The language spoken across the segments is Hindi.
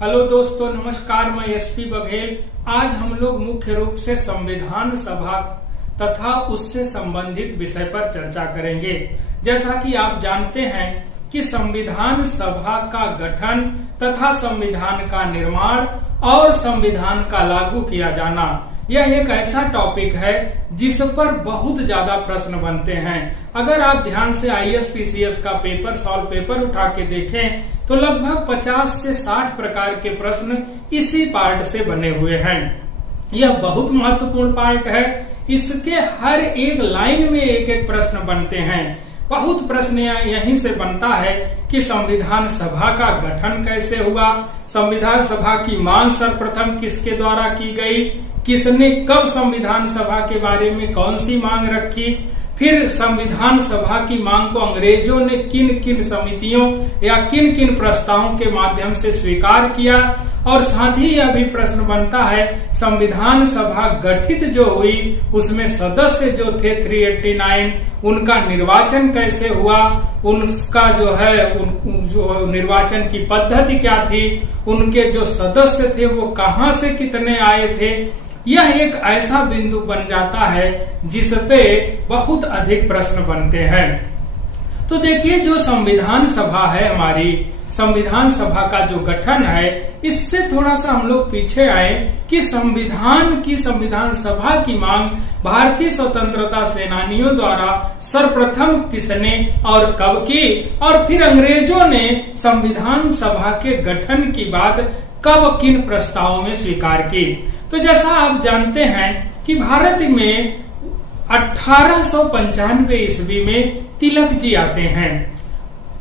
हेलो दोस्तों, नमस्कार। मैं एसपी बघेल। आज हम लोग मुख्य रूप से संविधान सभा तथा उससे संबंधित विषय पर चर्चा करेंगे। जैसा कि आप जानते हैं कि संविधान सभा का गठन तथा संविधान का निर्माण और संविधान का लागू किया जाना, यह एक ऐसा टॉपिक है जिस पर बहुत ज्यादा प्रश्न बनते हैं। अगर आप ध्यान से ISPCS का सॉल्व पेपर उठा के देखें तो लगभग 50 से 60 प्रकार के प्रश्न इसी पार्ट से बने हुए हैं। यह बहुत महत्वपूर्ण पार्ट है। इसके हर एक लाइन में एक एक प्रश्न बनते हैं। बहुत प्रश्न यहीं से बनता है कि संविधान सभा का गठन कैसे हुआ, संविधान सभा की मांग सर्वप्रथम किसके द्वारा की गई, किसने कब संविधान सभा के बारे में कौन सी मांग रखी, फिर संविधान सभा की मांग को अंग्रेजों ने किन किन समितियों या किन किन प्रस्तावों के माध्यम से स्वीकार किया, और साथ ही यह भी प्रश्न बनता है संविधान सभा गठित जो हुई उसमें सदस्य जो थे 389, उनका निर्वाचन कैसे हुआ, उनका जो निर्वाचन की पद्धति क्या थी, उनके जो सदस्य थे वो कहां से कितने आए थे। यह एक ऐसा बिंदु बन जाता है जिस पे बहुत अधिक प्रश्न बनते हैं। तो देखिए, जो संविधान सभा है, हमारी संविधान सभा का जो गठन है, इससे थोड़ा सा हम लोग पीछे आए कि संविधान सभा की मांग भारतीय स्वतंत्रता सेनानियों द्वारा सर्वप्रथम किसने और कब की, और फिर अंग्रेजों ने संविधान सभा के गठन की बात कब किन प्रस्तावों में स्वीकार की। तो जैसा आप जानते हैं कि भारत में 1895 ईस्वी में तिलक जी आते हैं।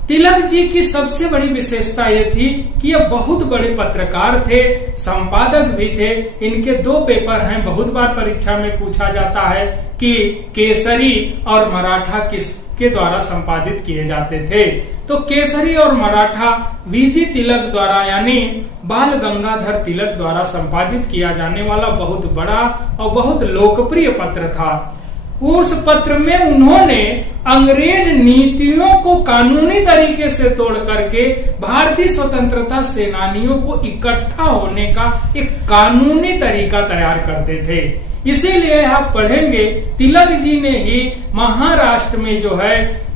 तिलक जी की सबसे बड़ी विशेषता ये थी कि ये बहुत बड़े पत्रकार थे, संपादक भी थे। इनके 2 पेपर हैं, बहुत बार परीक्षा में पूछा जाता है कि केसरी और मराठा किसके द्वारा संपादित किए जाते थे। तो केसरी और मराठा VG तिलक द्वारा यानी बाल गंगाधर तिलक द्वारा संपादित किया जाने वाला बहुत बड़ा और बहुत लोकप्रिय पत्र था। उस पत्र में उन्होंने अंग्रेज नीतियों को कानूनी तरीके से तोड़ करके भारतीय स्वतंत्रता सेनानियों को इकट्ठा होने का एक कानूनी तरीका तैयार करते थे। इसीलिए आप पढ़ेंगे तिलक जी ने ही महाराष्ट्र में जो है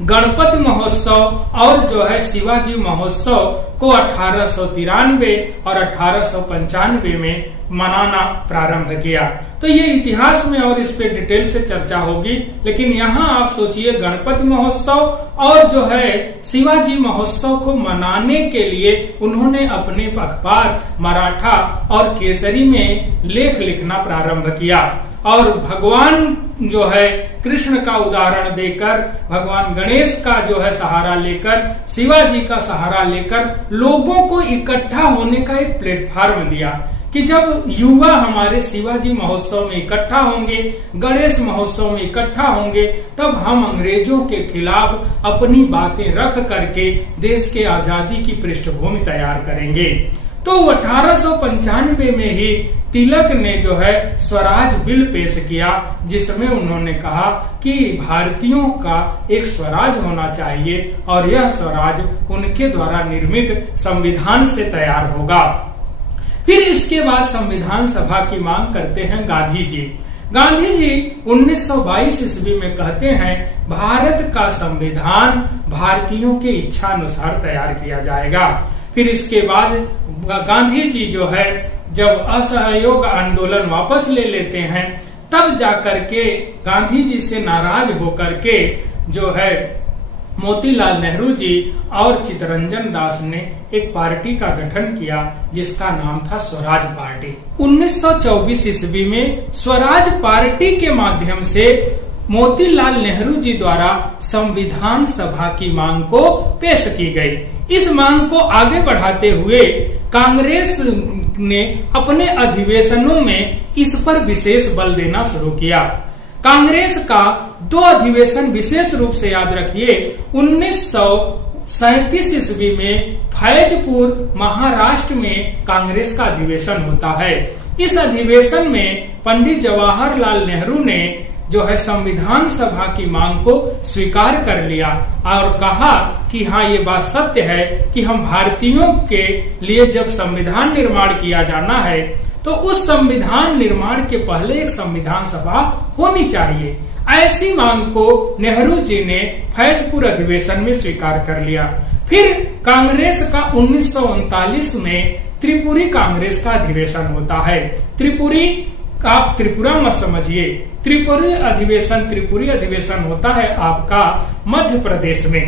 गणपति महोत्सव और जो है शिवाजी महोत्सव को 1893 और 1895 में मनाना प्रारंभ किया। तो ये इतिहास में और इस पे डिटेल से चर्चा होगी, लेकिन यहाँ आप सोचिए गणपति महोत्सव और जो है शिवाजी महोत्सव को मनाने के लिए उन्होंने अपने अखबार मराठा और केसरी में लेख लिखना प्रारंभ किया, और भगवान जो है कृष्ण का उदाहरण देकर, भगवान गणेश का जो है सहारा लेकर, शिवाजी का सहारा लेकर लोगों को इकट्ठा होने का एक प्लेटफॉर्म दिया कि जब युवा हमारे शिवाजी महोत्सव में इकट्ठा होंगे, गणेश महोत्सव में इकट्ठा होंगे, तब हम अंग्रेजों के खिलाफ अपनी बातें रख करके देश के आजादी की पृष्ठभूमि तैयार करेंगे। तो 1895 में ही तिलक ने जो है स्वराज बिल पेश किया, जिसमें उन्होंने कहा कि भारतीयों का एक स्वराज होना चाहिए और यह स्वराज उनके द्वारा निर्मित संविधान से तैयार होगा। फिर इसके बाद संविधान सभा की मांग करते हैं गांधी जी। गांधी जी 1922 ईस्वी में कहते हैं भारत का संविधान भारतीयों के इच्छा अनुसार तैयार किया जाएगा। फिर इसके बाद गांधी जी जो है जब असहयोग आंदोलन वापस ले लेते हैं, तब जाकर के गांधी जी से नाराज होकर के जो है मोतीलाल नेहरू जी और चित्तरंजन दास ने एक पार्टी का गठन किया जिसका नाम था स्वराज पार्टी। 1924 ईस्वी में स्वराज पार्टी के माध्यम से मोतीलाल नेहरू जी द्वारा संविधान सभा की मांग को पेश की गई। इस मांग को आगे बढ़ाते हुए कांग्रेस ने अपने अधिवेशनों में इस पर विशेष बल देना शुरू किया। कांग्रेस का 2 अधिवेशन विशेष रूप से याद रखिए। 1937 ईस्वी में फैजपुर महाराष्ट्र में कांग्रेस का अधिवेशन होता है। इस अधिवेशन में पंडित जवाहरलाल नेहरू ने जो है संविधान सभा की मांग को स्वीकार कर लिया और कहा कि हाँ, ये बात सत्य है कि हम भारतीयों के लिए जब संविधान निर्माण किया जाना है तो उस संविधान निर्माण के पहले एक संविधान सभा होनी चाहिए। ऐसी मांग को नेहरू जी ने फैजपुर अधिवेशन में स्वीकार कर लिया। फिर कांग्रेस का 1939 में त्रिपुरी कांग्रेस का अधिवेशन होता है। आप त्रिपुरा मत समझिए, त्रिपुरी अधिवेशन होता है आपका मध्य प्रदेश में।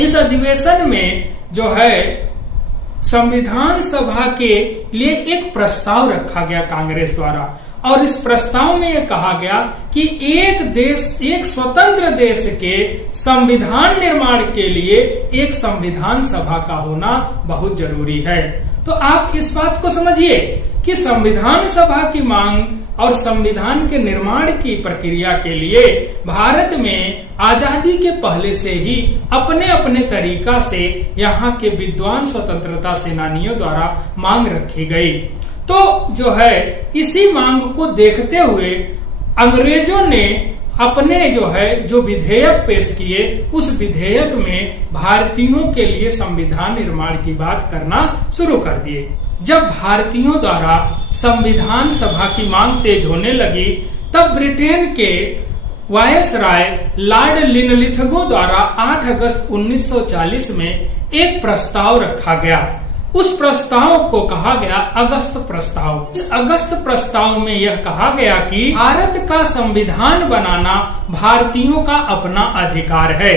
इस अधिवेशन में जो है संविधान सभा के लिए एक प्रस्ताव रखा गया कांग्रेस द्वारा, और इस प्रस्ताव में यह कहा गया कि एक स्वतंत्र देश के संविधान निर्माण के लिए एक संविधान सभा का होना बहुत जरूरी है। तो आप इस बात को समझिए कि संविधान सभा की मांग और संविधान के निर्माण की प्रक्रिया के लिए भारत में आजादी के पहले से ही अपने अपने तरीका से यहाँ के विद्वान स्वतंत्रता सेनानियों द्वारा मांग रखी गई। तो जो है इसी मांग को देखते हुए अंग्रेजों ने अपने जो विधेयक पेश किए, उस विधेयक में भारतीयों के लिए संविधान निर्माण की बात करना शुरू कर दिए। जब भारतीयों द्वारा संविधान सभा की मांग तेज होने लगी, तब ब्रिटेन के वायसराय लॉर्ड लिनलिथगो द्वारा 8 अगस्त 1940 में एक प्रस्ताव रखा गया। उस प्रस्ताव को कहा गया अगस्त प्रस्ताव। इस अगस्त प्रस्ताव में यह कहा गया कि भारत का संविधान बनाना भारतीयों का अपना अधिकार है,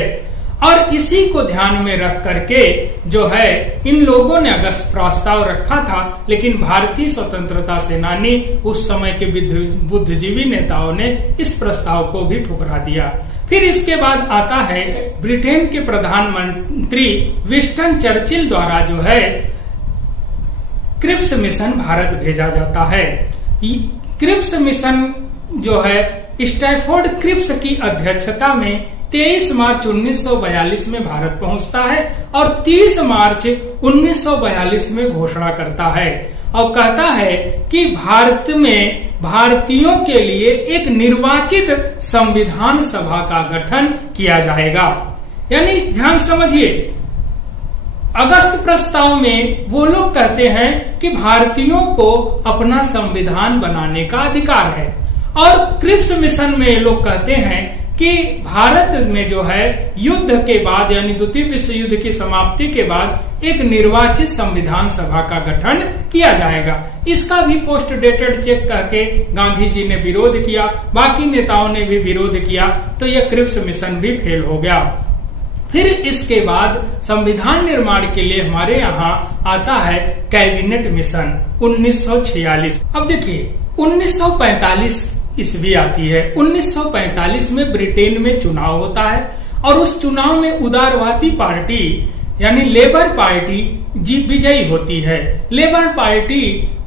और इसी को ध्यान में रख करके जो है इन लोगों ने अगस्त प्रस्ताव रखा था, लेकिन भारतीय स्वतंत्रता सेनानी उस समय के बुद्धिजीवी नेताओं ने इस प्रस्ताव को भी ठुकरा दिया। फिर इसके बाद आता है ब्रिटेन के प्रधानमंत्री विंस्टन चर्चिल द्वारा जो है क्रिप्स मिशन भारत भेजा जाता है। क्रिप्स मिशन जो है स्टैफोर्ड क्रिप्स की अध्यक्षता में 23 मार्च 1942 में भारत पहुंचता है और 30 मार्च 1942 में घोषणा करता है और कहता है कि भारत में भारतीयों के लिए एक निर्वाचित संविधान सभा का गठन किया जाएगा। यानी ध्यान समझिए, अगस्त प्रस्ताव में वो लोग कहते हैं कि भारतीयों को अपना संविधान बनाने का अधिकार है, और क्रिप्स मिशन में ये लोग कहते हैं कि भारत में जो है युद्ध के बाद यानी द्वितीय विश्व युद्ध की समाप्ति के बाद एक निर्वाचित संविधान सभा का गठन किया जाएगा। इसका भी पोस्ट डेटेड चेक करके गांधी जी ने विरोध किया, बाकी नेताओं ने भी विरोध किया, तो यह क्रिप्स मिशन भी फेल हो गया। फिर इसके बाद संविधान निर्माण के लिए हमारे यहाँ आता है कैबिनेट मिशन 1946। अब देखिए 1945 ईस्वी आती है। 1945 में ब्रिटेन में चुनाव होता है और उस चुनाव में उदारवादी पार्टी यानी लेबर पार्टी विजयी होती है। लेबर पार्टी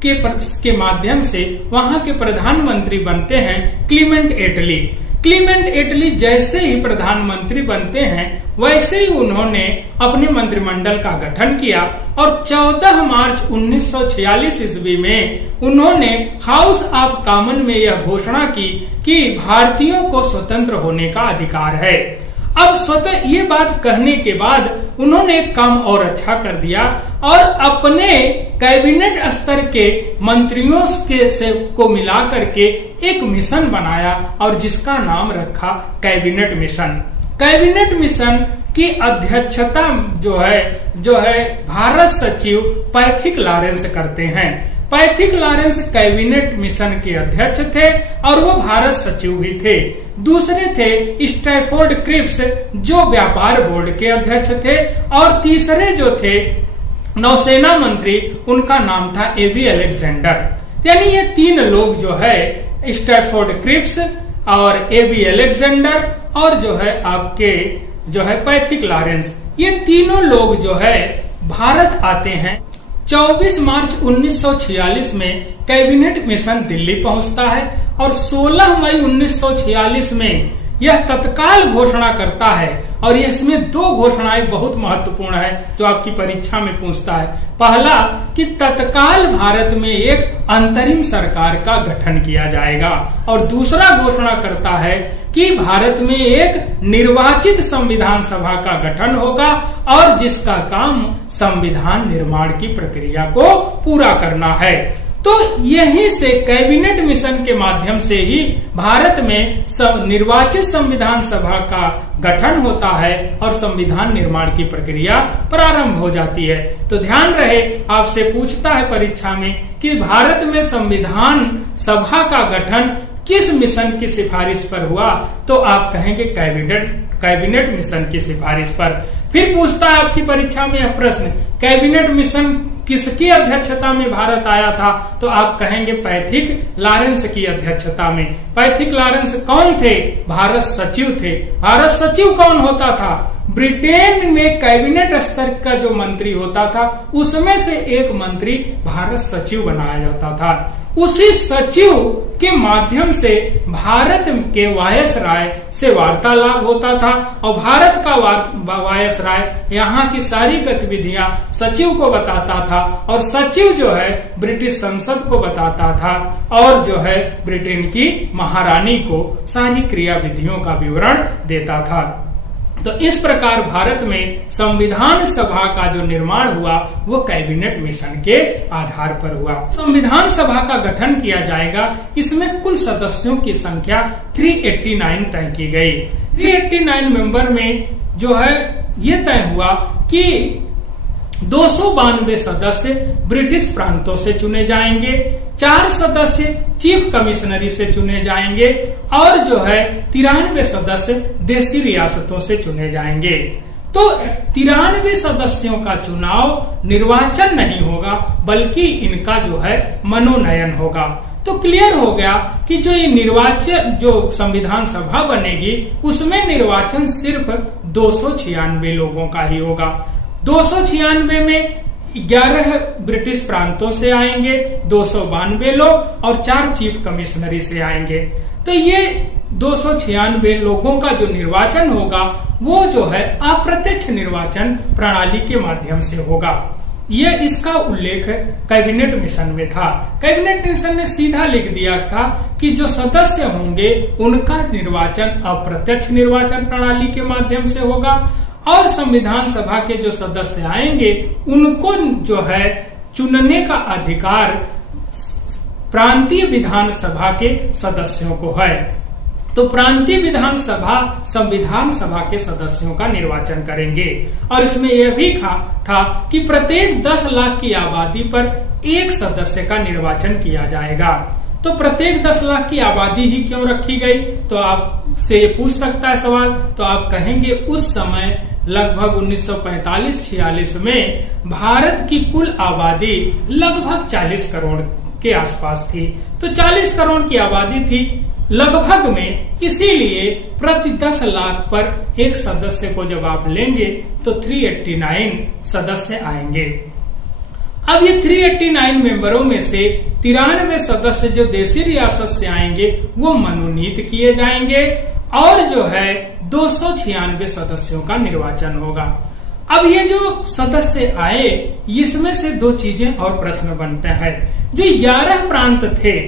के माध्यम से वहां के प्रधानमंत्री बनते हैं क्लीमेंट एटली। क्लीमेंट एटली जैसे ही प्रधानमंत्री बनते हैं वैसे ही उन्होंने अपने मंत्रिमंडल का गठन किया और 14 मार्च 1946 ईस्वी में उन्होंने हाउस ऑफ कॉमन में यह घोषणा की कि भारतीयों को स्वतंत्र होने का अधिकार है। अब स्वतः ये बात कहने के बाद उन्होंने एक काम और अच्छा कर दिया और अपने कैबिनेट स्तर के मंत्रियों को मिला करके एक मिशन बनाया और जिसका नाम रखा कैबिनेट मिशन। कैबिनेट मिशन की अध्यक्षता जो है भारत सचिव पैथिक लॉरेंस करते हैं। पैथिक लॉरेंस कैबिनेट मिशन के अध्यक्ष थे और वो भारत सचिव भी थे। दूसरे थे स्टैफोर्ड क्रिप्स जो व्यापार बोर्ड के अध्यक्ष थे और तीसरे जो थे नौसेना मंत्री, उनका नाम था एबी अलेक्जेंडर। यानी ये तीन लोग जो है स्टैफोर्ड क्रिप्स और एबी अलेक्जेंडर और जो है आपके जो है पैथिक लॉरेंस, ये तीनों लोग जो है भारत आते हैं। 24 मार्च 1946 में कैबिनेट मिशन दिल्ली पहुंचता है और 16 मई 1946 में यह तत्काल घोषणा करता है और इसमें दो घोषणाएं बहुत महत्वपूर्ण है जो आपकी परीक्षा में पूछता है। पहला कि तत्काल भारत में एक अंतरिम सरकार का गठन किया जाएगा और दूसरा घोषणा करता है कि भारत में एक निर्वाचित संविधान सभा का गठन होगा और जिसका काम संविधान निर्माण की प्रक्रिया को पूरा करना है। तो यहीं से कैबिनेट मिशन के माध्यम से ही भारत में निर्वाचित संविधान सभा का गठन होता है और संविधान निर्माण की प्रक्रिया प्रारंभ हो जाती है। तो ध्यान रहे, आपसे पूछता है परीक्षा में कि भारत में संविधान सभा का गठन किस मिशन की सिफारिश पर हुआ, तो आप कहेंगे कैबिनेट मिशन की सिफारिश पर। फिर पूछता है आपकी परीक्षा में यह प्रश्न, कैबिनेट मिशन किसकी अध्यक्षता में भारत आया था, तो आप कहेंगे पैथिक लॉरेंस की अध्यक्षता में। पैथिक लॉरेंस कौन थे? भारत सचिव थे। भारत सचिव कौन होता था? ब्रिटेन में कैबिनेट स्तर का जो मंत्री होता था उसमें से एक मंत्री भारत सचिव बनाया जाता था। उसी सचिव के माध्यम से भारत के वायसराय से वार्तालाप होता था और भारत का वायसराय यहाँ की सारी गतिविधियां सचिव को बताता था और सचिव जो है ब्रिटिश संसद को बताता था और जो है ब्रिटेन की महारानी को सारी क्रियाविधियों का विवरण देता था। तो इस प्रकार भारत में संविधान सभा का जो निर्माण हुआ वो कैबिनेट मिशन के आधार पर हुआ। संविधान सभा का गठन किया जाएगा, इसमें कुल सदस्यों की संख्या 389 तय की गई। 389 मेंबर में जो है ये तय हुआ कि 292 सदस्य ब्रिटिश प्रांतों से चुने जाएंगे, 4 सदस्य चीफ कमिश्नरी से चुने जाएंगे और जो है 93 सदस्य देशी रियासतों से चुने जाएंगे। तो 93 सदस्यों का चुनाव निर्वाचन नहीं होगा बल्कि इनका जो है मनोनयन होगा। तो क्लियर हो गया कि जो ये निर्वाचन जो संविधान सभा बनेगी उसमें निर्वाचन सिर्फ 296 लोगों का ही होगा। 296 में 11 ब्रिटिश प्रांतों से आएंगे 292 लोग और 4 चीफ कमिश्नरी से आएंगे। तो ये 296 लोगों का जो निर्वाचन होगा वो जो है अप्रत्यक्ष निर्वाचन प्रणाली के माध्यम से होगा। ये इसका उल्लेख कैबिनेट मिशन में था। कैबिनेट मिशन ने सीधा लिख दिया था कि जो सदस्य होंगे उनका निर्वाचन अप्रत्यक्ष निर्वाचन प्रणाली के माध्यम से होगा और संविधान सभा के जो सदस्य आएंगे उनको जो है चुनने का अधिकार प्रांतीय विधान सभा के सदस्यों को है। तो प्रांतीय विधान सभा संविधान सभा के सदस्यों का निर्वाचन करेंगे और इसमें यह भी था कि प्रत्येक 10 लाख की आबादी पर एक सदस्य का निर्वाचन किया जाएगा। तो प्रत्येक 10 लाख की आबादी ही क्यों रखी गई, तो आपसे ये पूछ सकता है सवाल। तो आप कहेंगे उस समय लगभग 1945-46 में भारत की कुल आबादी लगभग 40 करोड़ के आसपास थी। तो 40 करोड़ की आबादी थी लगभग में, इसीलिए प्रति 10 लाख पर एक सदस्य को जब आप लेंगे तो 389 सदस्य आएंगे। अब ये 389 मेंबरों में से 93 सदस्य जो देशी रियासत से आएंगे वो मनोनीत किए जाएंगे और जो है 296 सदस्यों का निर्वाचन होगा। अब ये जो सदस्य आए इसमें से 2 चीजें और प्रश्न बनते हैं। जो 11 प्रांत थे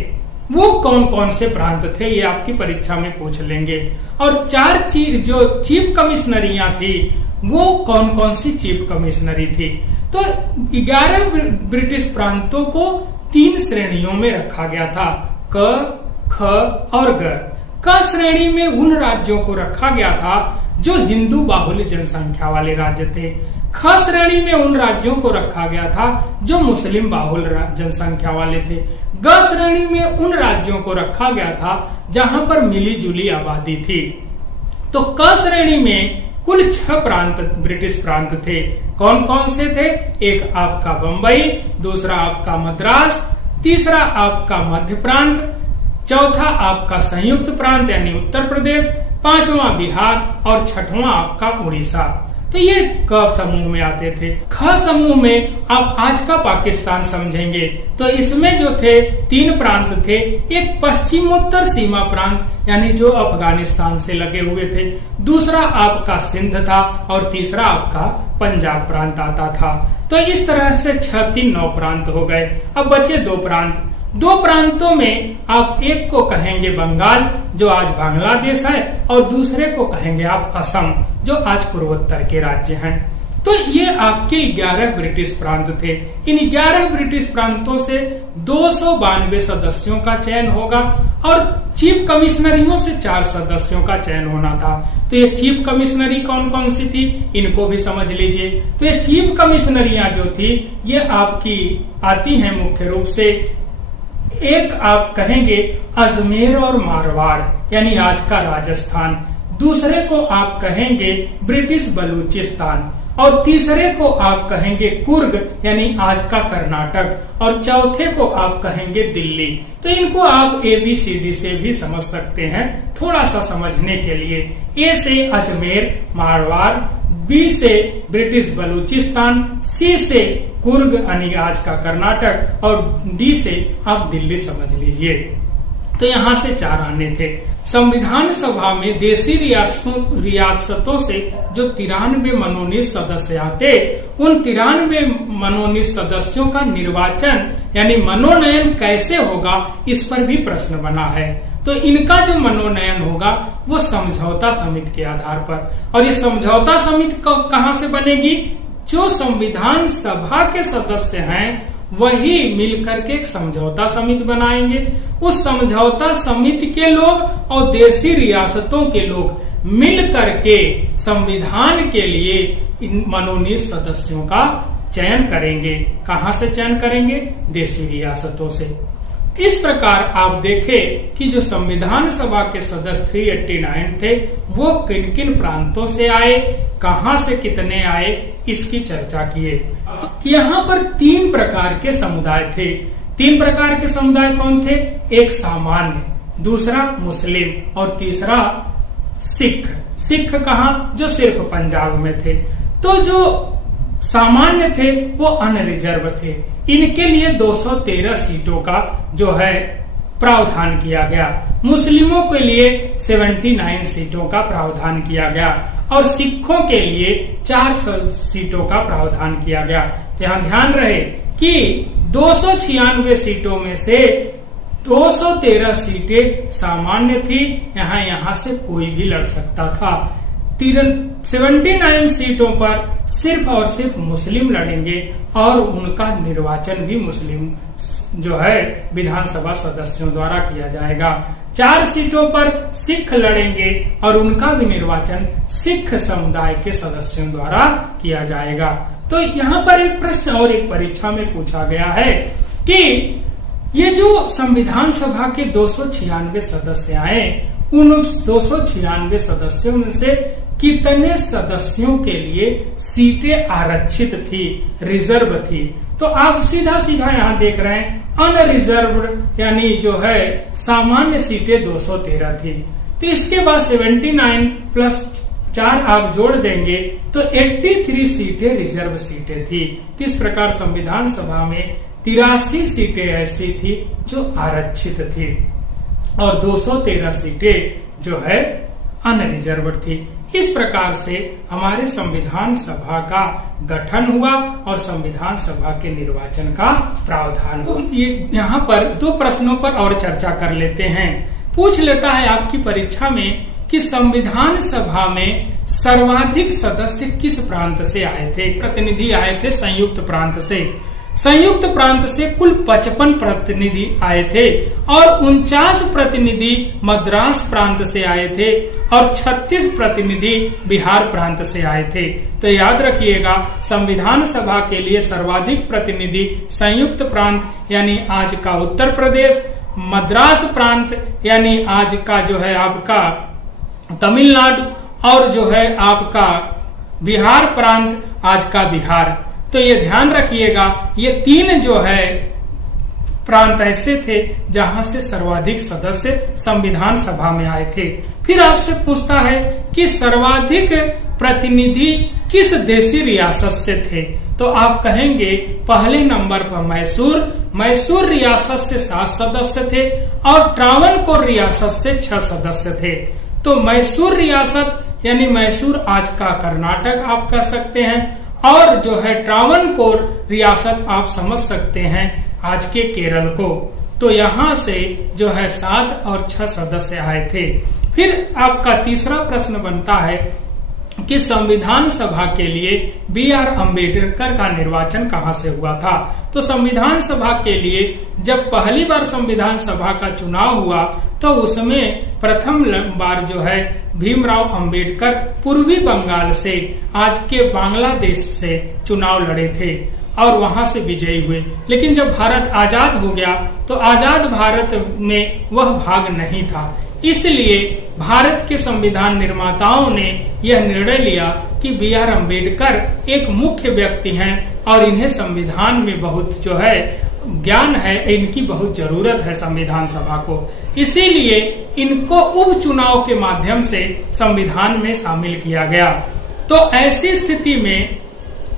वो कौन कौन से प्रांत थे ये आपकी परीक्षा में पूछ लेंगे और 4 जो चीफ कमिश्नरियां थी वो कौन कौन सी चीफ कमिश्नरी थी। तो 11 ब्रिटिश प्रांतों को 3 श्रेणियों में रखा गया था, क, ख और ग। क श्रेणी में उन राज्यों को रखा गया था जो हिंदू बाहुल्य जनसंख्या वाले राज्य थे। ख श्रेणी में उन राज्यों को रखा गया था जो मुस्लिम बाहुल्य जनसंख्या वाले थे। ग श्रेणी में उन राज्यों को रखा गया था जहां पर मिली जुली आबादी थी। तो क श्रेणी में कुल 6 प्रांत ब्रिटिश प्रांत थे। कौन कौन से थे? एक आपका बंबई, दूसरा आपका मद्रास, तीसरा आपका मध्य प्रांत, चौथा आपका संयुक्त प्रांत यानी उत्तर प्रदेश, 5वां बिहार और 6वां आपका उड़ीसा। तो ये क समूह में आते थे। ख समूह में आप आज का पाकिस्तान समझेंगे तो इसमें जो थे 3 प्रांत थे। एक पश्चिमोत्तर सीमा प्रांत यानी जो अफगानिस्तान से लगे हुए थे, दूसरा आपका सिंध था और तीसरा आपका पंजाब प्रांत आता था। तो इस तरह से 6 3 9 प्रांत हो गए। अब बचे 2 प्रांत। 2 प्रांतों में आप एक को कहेंगे बंगाल जो आज बांग्लादेश है और दूसरे को कहेंगे आप असम जो आज पूर्वोत्तर के राज्य हैं। तो ये आपके 11 ब्रिटिश प्रांत थे। इन 11 ब्रिटिश प्रांतों से 292 सदस्यों का चयन होगा और चीफ कमिश्नरियों से 4 सदस्यों का चयन होना था। तो ये चीफ कमिश्नरी कौन कौन सी थी, इनको भी समझ लीजिए। तो ये चीफ कमिश्नरियां जो थी ये आपकी आती हैं मुख्य रूप से, एक आप कहेंगे अजमेर और मारवाड़ यानी आज का राजस्थान, दूसरे को आप कहेंगे ब्रिटिश बलूचिस्तान और तीसरे को आप कहेंगे कुर्ग यानी आज का कर्नाटक और चौथे को आप कहेंगे दिल्ली। तो इनको आप ABCD से भी समझ सकते हैं थोड़ा सा समझने के लिए। A से अजमेर मारवाड़, B से ब्रिटिश बलूचिस्तान, C से कुर्ग यानी आज का कर्नाटक और D से आप दिल्ली समझ लीजिए। तो यहाँ से 4 आने थे। संविधान सभा में देशी रियासतों से जो 93 मनोनीत सदस्य आते, उन 93 मनोनीत सदस्यों का निर्वाचन यानी मनोनयन कैसे होगा, इस पर भी प्रश्न बना है। तो इनका जो मनोनयन होगा वो समझौता समिति के आधार पर, और ये समझौता समिति कहाँ से बनेगी, जो संविधान सभा के सदस्य हैं वही मिलकर के एक समझौता समिति बनाएंगे। उस समझौता समिति के लोग और देशी रियासतों के लोग मिल करके संविधान के लिए इन मनोनीत सदस्यों का चयन करेंगे। कहां से चयन करेंगे, देशी रियासतों से। इस प्रकार आप देखें कि जो संविधान सभा के सदस्य 389 थे वो किन किन प्रांतों से आए, कहां से कितने आए, इसकी चर्चा किए। यहाँ पर 3 प्रकार के समुदाय थे। 3 प्रकार के समुदाय कौन थे, एक सामान्य, दूसरा मुस्लिम और तीसरा सिख। सिख कहाँ, जो सिर्फ पंजाब में थे। तो जो सामान्य थे वो अनरिजर्व थे। इनके लिए 213 सीटों का जो है प्रावधान किया गया। मुस्लिमों के लिए 79 सीटों का प्रावधान किया गया और सिखों के लिए 4 सीटों का प्रावधान किया गया। यहाँ ध्यान रहे कि 296 सीटों में से 213 सीटें सामान्य थी, यहाँ से कोई भी लड़ सकता था। 79 सीटों पर सिर्फ और सिर्फ मुस्लिम लड़ेंगे और उनका निर्वाचन भी मुस्लिम जो है विधानसभा सदस्यों द्वारा किया जाएगा। 4 सीटों पर सिख लड़ेंगे और उनका भी निर्वाचन सिख समुदाय के सदस्यों द्वारा किया जाएगा। तो यहाँ पर एक प्रश्न और एक परीक्षा में पूछा गया है कि ये जो संविधान सभा के 296 सदस्य आए, उन 296 सदस्यों में से कितने सदस्यों के लिए सीटें आरक्षित थी, रिजर्व थी। तो आप सीधा सीधा यहाँ देख रहे हैं अनरिजर्व्ड यानी जो है सामान्य सीटें 213 थी। तो इसके बाद 79 प्लस 4 आप जोड़ देंगे तो 83 सीटें रिजर्व सीटें थी। इस प्रकार संविधान सभा में 83 सीटें ऐसी थी जो आरक्षित थी और 213 सीटें जो है अनरिजर्व्ड थी। इस प्रकार से हमारे संविधान सभा का गठन हुआ और संविधान सभा के निर्वाचन का प्रावधान हुआ। ये यहाँ पर 2 प्रश्नों पर और चर्चा कर लेते हैं। पूछ लेता है आपकी परीक्षा में कि संविधान सभा में सर्वाधिक सदस्य किस प्रांत से आए थे। प्रतिनिधि आए थे संयुक्त प्रांत से। संयुक्त प्रांत से कुल 55 प्रतिनिधि आए थे और 49 प्रतिनिधि मद्रास प्रांत से आए थे और 36 प्रतिनिधि बिहार प्रांत से आए थे। तो याद रखिएगा संविधान सभा के लिए सर्वाधिक प्रतिनिधि संयुक्त प्रांत यानी आज का उत्तर प्रदेश, मद्रास प्रांत यानी आज का जो है आपका तमिलनाडु और जो है आपका बिहार प्रांत आज का बिहार। तो ये ध्यान रखिएगा ये 3 जो है प्रांत ऐसे थे जहां से सर्वाधिक सदस्य संविधान सभा में आए थे। फिर आपसे पूछता है कि सर्वाधिक प्रतिनिधि किस देशी रियासत से थे? तो आप कहेंगे पहले नंबर पर मैसूर रियासत से 7 सदस्य थे और ट्रावनकोर रियासत से 6 सदस्य थे। तो मैसूर रियासत यानी मैसूर आज का कर्नाटक आप कह सकते हैं, और जो है ट्रावनकोर रियासत आप समझ सकते हैं आज के केरल को। तो यहाँ से जो है 7 और 6 सदस्य आए थे। फिर आपका तीसरा प्रश्न बनता है कि संविधान सभा के लिए B.R. अम्बेडकर का निर्वाचन कहां से हुआ था? तो संविधान सभा के लिए जब पहली बार संविधान सभा का चुनाव हुआ तो उसमें प्रथम बार जो है भीमराव अंबेडकर पूर्वी बंगाल से, आज के बांग्लादेश से चुनाव लड़े थे और वहां से विजयी हुए। लेकिन जब भारत आजाद हो गया तो आजाद भारत में वह भाग नहीं था, इसलिए भारत के संविधान निर्माताओं ने यह निर्णय लिया कि B.R. अम्बेडकर एक मुख्य व्यक्ति हैं और इन्हें संविधान में बहुत जो है ज्ञान है, इनकी बहुत जरूरत है संविधान सभा को, इसीलिए इनको उपचुनाव के माध्यम से संविधान में शामिल किया गया। तो ऐसी स्थिति में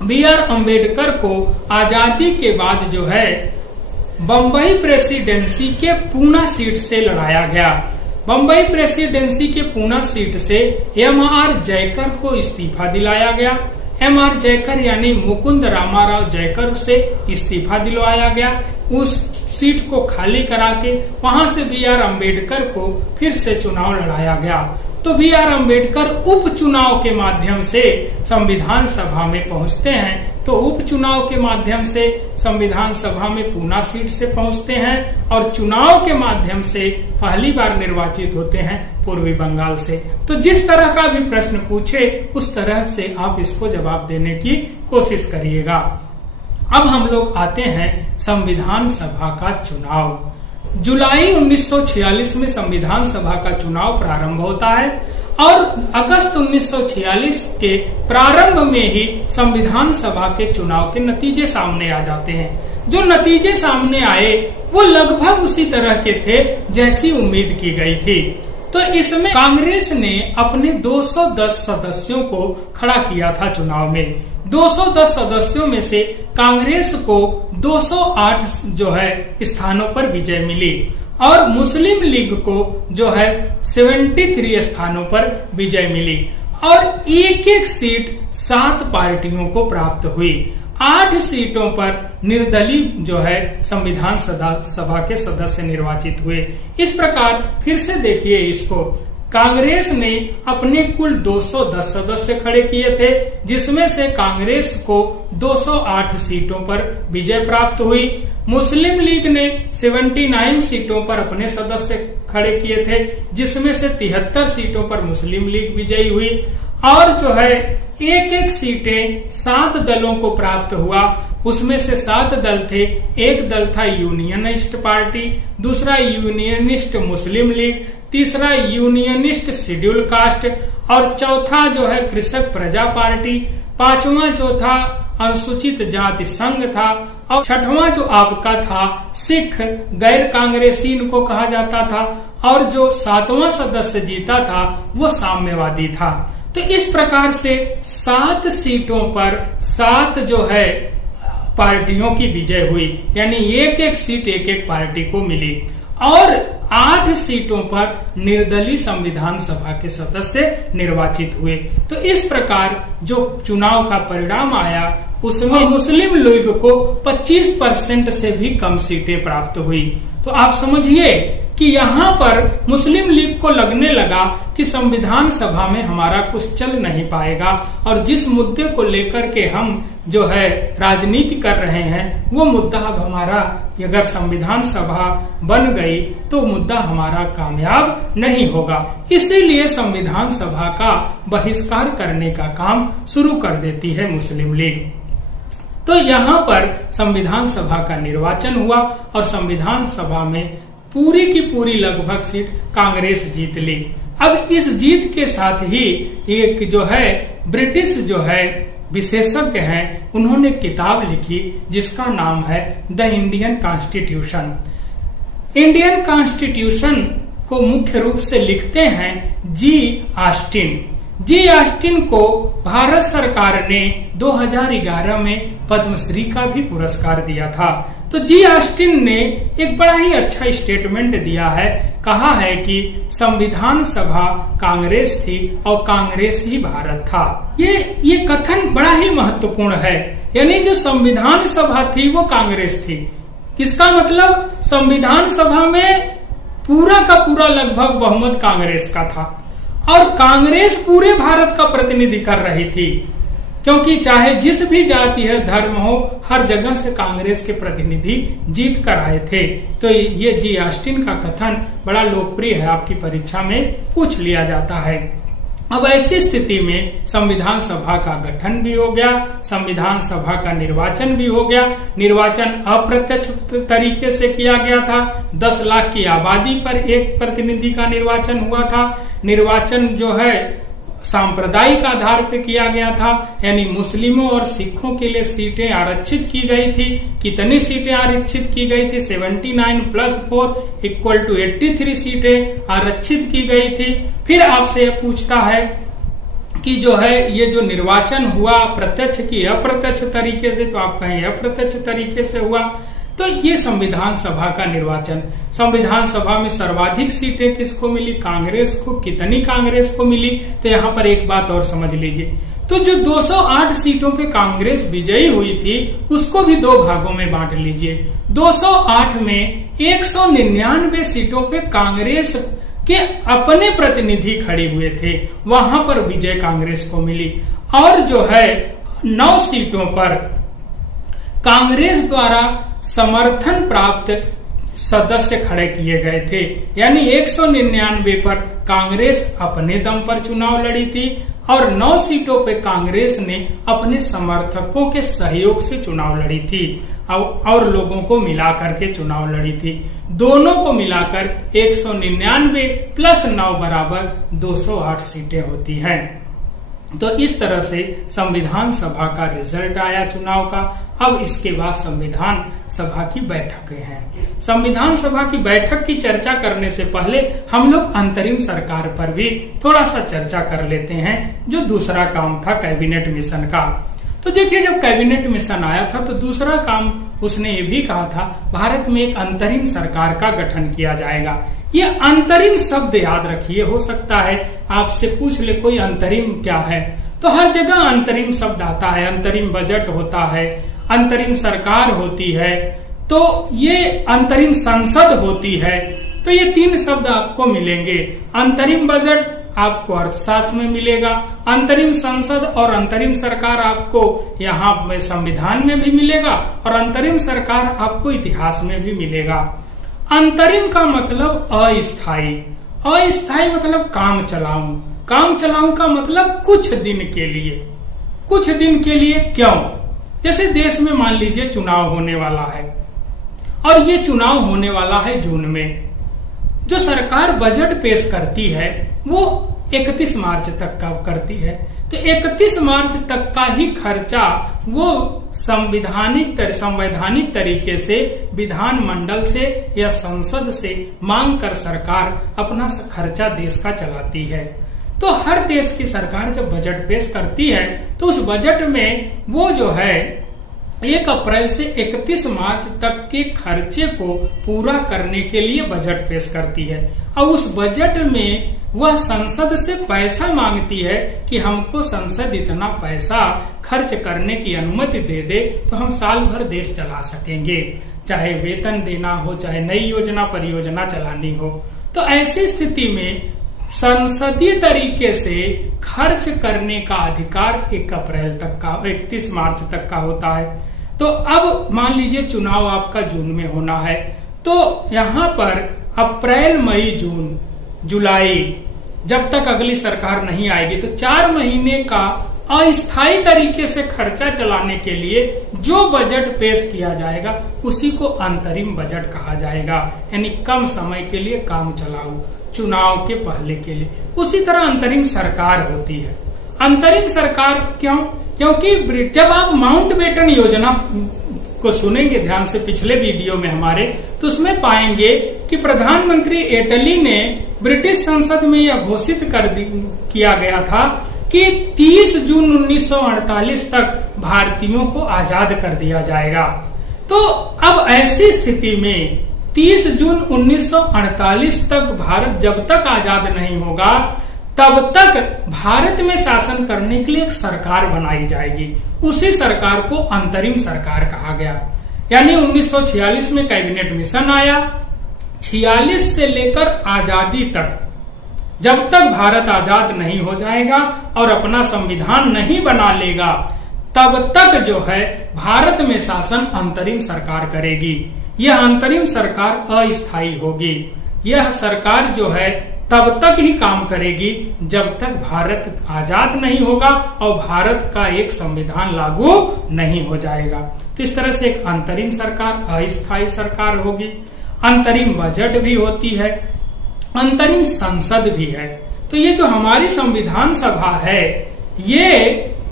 B.R. अम्बेडकर को आजादी के बाद जो है बम्बई प्रेसिडेंसी के पूना सीट से लड़ाया गया। बम्बई प्रेसिडेंसी के पूना सीट से M.R. जयकर को इस्तीफा दिलाया गया। M.R. जयकर यानी मुकुंद रामाराव जयकर से इस्तीफा दिलवाया गया। उस सीट को खाली करा के वहां से B.R. अम्बेडकर को फिर से चुनाव लड़ाया गया। तो B.R. अम्बेडकर उपचुनाव के माध्यम से संविधान सभा में पहुंचते हैं। तो उपचुनाव के माध्यम से संविधान सभा में पूना सीट से पहुंचते हैं और चुनाव के माध्यम से पहली बार निर्वाचित होते हैं पूर्वी बंगाल से। तो जिस तरह का भी प्रश्न पूछे उस तरह से आप इसको जवाब देने की कोशिश करिएगा। अब हम लोग आते हैं संविधान सभा का चुनाव। जुलाई 1946 में संविधान सभा का चुनाव प्रारंभ होता है और अगस्त 1946 के प्रारंभ में ही संविधान सभा के चुनाव के नतीजे सामने आ जाते हैं। जो नतीजे सामने आए वो लगभग उसी तरह के थे जैसी उम्मीद की गई थी। तो इसमें कांग्रेस ने अपने 210 सदस्यों को खड़ा किया था चुनाव में। 210 सदस्यों में से कांग्रेस को 208 जो है स्थानों पर विजय मिली और मुस्लिम लीग को जो है 73 स्थानों पर विजय मिली और एक एक सीट 7 पार्टियों को प्राप्त हुई। 8 सीटों पर निर्दलीय जो है संविधान सभा के सदस्य निर्वाचित हुए। इस प्रकार फिर से देखिए इसको, कांग्रेस ने अपने कुल 210 सदस्य खड़े किए थे जिसमें से कांग्रेस को 208 सीटों पर विजय प्राप्त हुई। मुस्लिम लीग ने 79 सीटों पर अपने सदस्य खड़े किए थे जिसमें से 73 सीटों पर मुस्लिम लीग विजयी हुई और जो है एक एक सीटें 7 दलों को प्राप्त हुआ। उसमें से 7 दल थे। एक दल था यूनियनिस्ट पार्टी, दूसरा यूनियनिस्ट मुस्लिम लीग, तीसरा यूनियनिस्ट शेड्यूल कास्ट और चौथा जो है कृषक प्रजा पार्टी, पांचवा जो था अनुसूचित जाति संघ था और छठवां जो आपका था सिख गैर कांग्रेसी इनको कहा जाता था और जो 7वां सदस्य जीता था वो साम्यवादी था। तो इस प्रकार से 7 सीटों पर 7 जो है पार्टियों की विजय हुई, यानी एक एक सीट एक एक पार्टी को मिली और 8 सीटों पर निर्दलीय संविधान सभा के सदस्य निर्वाचित हुए। तो इस प्रकार जो चुनाव का परिणाम आया उसमें मुस्लिम लीग को 25% से भी कम सीटें प्राप्त हुई। तो आप समझिए कि यहाँ पर मुस्लिम लीग को लगने लगा कि संविधान सभा में हमारा कुछ चल नहीं पाएगा और जिस मुद्दे को लेकर के हम जो है राजनीति कर रहे हैं वो मुद्दा अब हमारा, अगर संविधान सभा बन गई तो मुद्दा हमारा कामयाब नहीं होगा। इसीलिए संविधान सभा का बहिष्कार करने का काम शुरू कर देती है मुस्लिम लीग। तो यहाँ पर संविधान सभा का निर्वाचन हुआ और संविधान सभा में पूरी की पूरी लगभग सीट कांग्रेस जीत ली। अब इस जीत के साथ ही एक जो है ब्रिटिश जो है विशेषज्ञ हैं, उन्होंने किताब लिखी जिसका नाम है the Indian constitution. Indian constitution को मुख्य रूप से लिखते हैं जी ऑस्टिन। जी ऑस्टिन को भारत सरकार ने 2011 में पद्मश्री का भी पुरस्कार दिया था। तो जी ऑस्टिन ने एक बड़ा ही अच्छा स्टेटमेंट दिया है, कहा है कि संविधान सभा कांग्रेस थी और कांग्रेस ही भारत था। ये कथन बड़ा ही महत्वपूर्ण है, यानी जो संविधान सभा थी वो कांग्रेस थी। किसका मतलब, संविधान सभा में पूरा का पूरा लगभग बहुमत कांग्रेस का था और कांग्रेस पूरे भारत का प्रतिनिधि कर रही थी, क्योंकि चाहे जिस भी जाति है धर्म हो, हर जगह से कांग्रेस के प्रतिनिधि जीत कर आए थे। तो ये जी ऑस्टिन का कथन बड़ा लोकप्रिय है, आपकी परीक्षा में पूछ लिया जाता है। अब ऐसी स्थिति में संविधान सभा का गठन भी हो गया, संविधान सभा का निर्वाचन भी हो गया। निर्वाचन अप्रत्यक्ष तरीके से किया गया था। 10 लाख की आबादी पर एक प्रतिनिधि का निर्वाचन हुआ था। निर्वाचन जो है सांप्रदायिक आधार पे किया गया था, यानी मुस्लिमों और सिखों के लिए सीटें आरक्षित की गई थी। कितनी सीटें आरक्षित की गई थी, 79 + 4 = 83 सीटें आरक्षित की गई थी। फिर आपसे यह पूछता है कि जो है ये जो निर्वाचन हुआ प्रत्यक्ष की अप्रत्यक्ष तरीके से, तो आप कहें अप्रत्यक्ष तरीके से हुआ। तो ये संविधान सभा का निर्वाचन, संविधान सभा में सर्वाधिक सीटें किसको मिली, कांग्रेस को। कितनी कांग्रेस को मिली, तो यहाँ पर एक बात और समझ लीजिए। तो जो 208 सीटों पे कांग्रेस विजयी हुई थी, उसको भी 2 भागों में बांट लीजिए। 208 में 199 सीटों पे कांग्रेस के अपने प्रतिनिधि खड़े हुए थे, वहां पर विजय कांग्रेस को मिली। और जो है 9 सीटों पर कांग्रेस द्वारा समर्थन प्राप्त सदस्य खड़े किए गए थे, यानी 199 पर कांग्रेस अपने दम पर चुनाव लड़ी थी और 9 सीटों पे कांग्रेस ने अपने समर्थकों के सहयोग से चुनाव लड़ी थी और लोगों को मिलाकर के चुनाव लड़ी थी। दोनों को मिलाकर 199 + 9 = 208 सीटें होती हैं। तो इस तरह से संविधान सभा का रिजल्ट आया चुनाव का। अब इसके बाद संविधान सभा की बैठकें हैं। संविधान सभा की बैठक की चर्चा करने से पहले हम लोग अंतरिम सरकार पर भी थोड़ा सा चर्चा कर लेते हैं, जो दूसरा काम था कैबिनेट मिशन का। तो देखिए, जब कैबिनेट मिशन आया था तो दूसरा काम उसने ये भी कहा था, भारत में एक अंतरिम सरकार का गठन किया जाएगा। ये अंतरिम शब्द याद रखिए, हो सकता है आपसे पूछ ले कोई अंतरिम क्या है, तो हर जगह अंतरिम शब्द आता है। अंतरिम बजट होता है, अंतरिम सरकार होती है, तो ये अंतरिम संसद होती है। तो ये 3 शब्द आपको मिलेंगे। अंतरिम बजट आपको अर्थशास्त्र में मिलेगा, अंतरिम संसद और अंतरिम सरकार आपको यहाँ संविधान में भी मिलेगा और अंतरिम सरकार आपको इतिहास में भी मिलेगा। अंतरिम का मतलब अस्थाई, अस्थाई मतलब काम चलाऊं, काम चलाऊं का मतलब कुछ दिन के लिए। कुछ दिन के लिए क्यों? जैसे देश में मान लीजिए चुनाव होने वाला है और ये चुनाव होने वाला है जून में। जो सरकार बजट पेश करती है वो 31 मार्च तक का करती है, तो 31 मार्च तक का ही खर्चा वो संवैधानिक तरीके से विधानमंडल से या संसद से मांग कर सरकार अपना खर्चा देश का चलाती है। तो हर देश की सरकार जब बजट पेश करती है तो उस बजट में वो जो है 1 अप्रैल से 31 मार्च तक के खर्चे को पूरा करने के लिए बजट पेश करती है और उस बजट में वह संसद से पैसा मांगती है कि हमको संसद इतना पैसा खर्च करने की अनुमति दे दे तो हम साल भर देश चला सकेंगे, चाहे वेतन देना हो, चाहे नई योजना परियोजना चलानी हो। तो ऐसी स्थिति में संसदीय तरीके से खर्च करने का अधिकार 1 अप्रैल तक का 31 मार्च तक का होता है। तो अब मान लीजिए चुनाव आपका जून में होना है, तो यहाँ पर अप्रैल, मई, जून, जुलाई जब तक अगली सरकार नहीं आएगी तो 4 महीने का अस्थायी तरीके से खर्चा चलाने के लिए जो बजट पेश किया जाएगा उसी को अंतरिम बजट कहा जाएगा, यानी कम समय के लिए काम चलाऊ, चुनाव के पहले के लिए। उसी तरह अंतरिम सरकार होती है। अंतरिम सरकार क्यों? क्योंकि जब आप माउंटबेटन योजना को सुनेंगे ध्यान से पिछले वीडियो में हमारे, तो उसमें पाएंगे कि प्रधानमंत्री इटली ने ब्रिटिश संसद में यह घोषित किया गया था कि 30 जून 1948 तक भारतीयों को आजाद कर दिया जाएगा। तो अब ऐसी स्थिति में 30 जून 1948 तक भारत जब तक आजाद नहीं होगा तब तक भारत में शासन करने के लिए एक सरकार बनाई जाएगी। उसी सरकार को अंतरिम सरकार कहा गया। यानी 1946 में कैबिनेट मिशन आया। 46 से लेकर आजादी तक जब तक भारत आजाद नहीं हो जाएगा और अपना संविधान नहीं बना लेगा तब तक जो है भारत में शासन अंतरिम सरकार करेगी। यह अंतरिम सरकार अस्थायी होगी। यह सरकार जो है तब तक ही काम करेगी जब तक भारत आजाद नहीं होगा और भारत का एक संविधान लागू नहीं हो जाएगा। तो इस तरह से एक अंतरिम सरकार, अस्थायी सरकार होगी। अंतरिम बजट भी होती है, अंतरिम संसद भी है। तो ये जो हमारी संविधान सभा है ये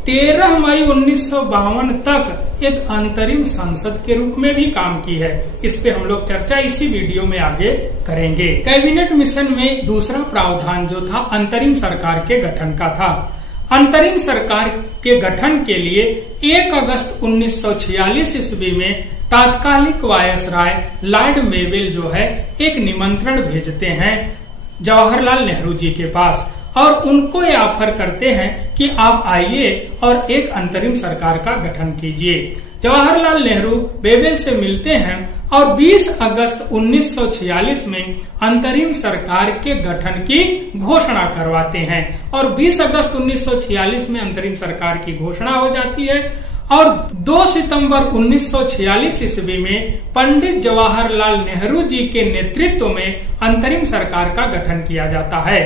13 मई 1952 तक एक अंतरिम संसद के रूप में भी काम की है। इस पे हम लोग चर्चा इसी वीडियो में आगे करेंगे। कैबिनेट मिशन में दूसरा प्रावधान जो था अंतरिम सरकार के गठन का था। अंतरिम सरकार के गठन के लिए 1 अगस्त 1946 ईस्वी में तात्कालिक वायसराय लॉर्ड मेवेल जो है एक निमंत्रण भेजते हैं जवाहरलाल नेहरू जी के पास और उनको ये ऑफर करते हैं कि आप आइए और एक अंतरिम सरकार का गठन कीजिए। जवाहरलाल नेहरू बेवेल से मिलते हैं और 20 अगस्त 1946 में अंतरिम सरकार के गठन की घोषणा करवाते हैं और 20 अगस्त 1946 में अंतरिम सरकार की घोषणा हो जाती है और 2 सितंबर 1946 ईस्वी में पंडित जवाहरलाल नेहरू जी के नेतृत्व में अंतरिम सरकार का गठन किया जाता है।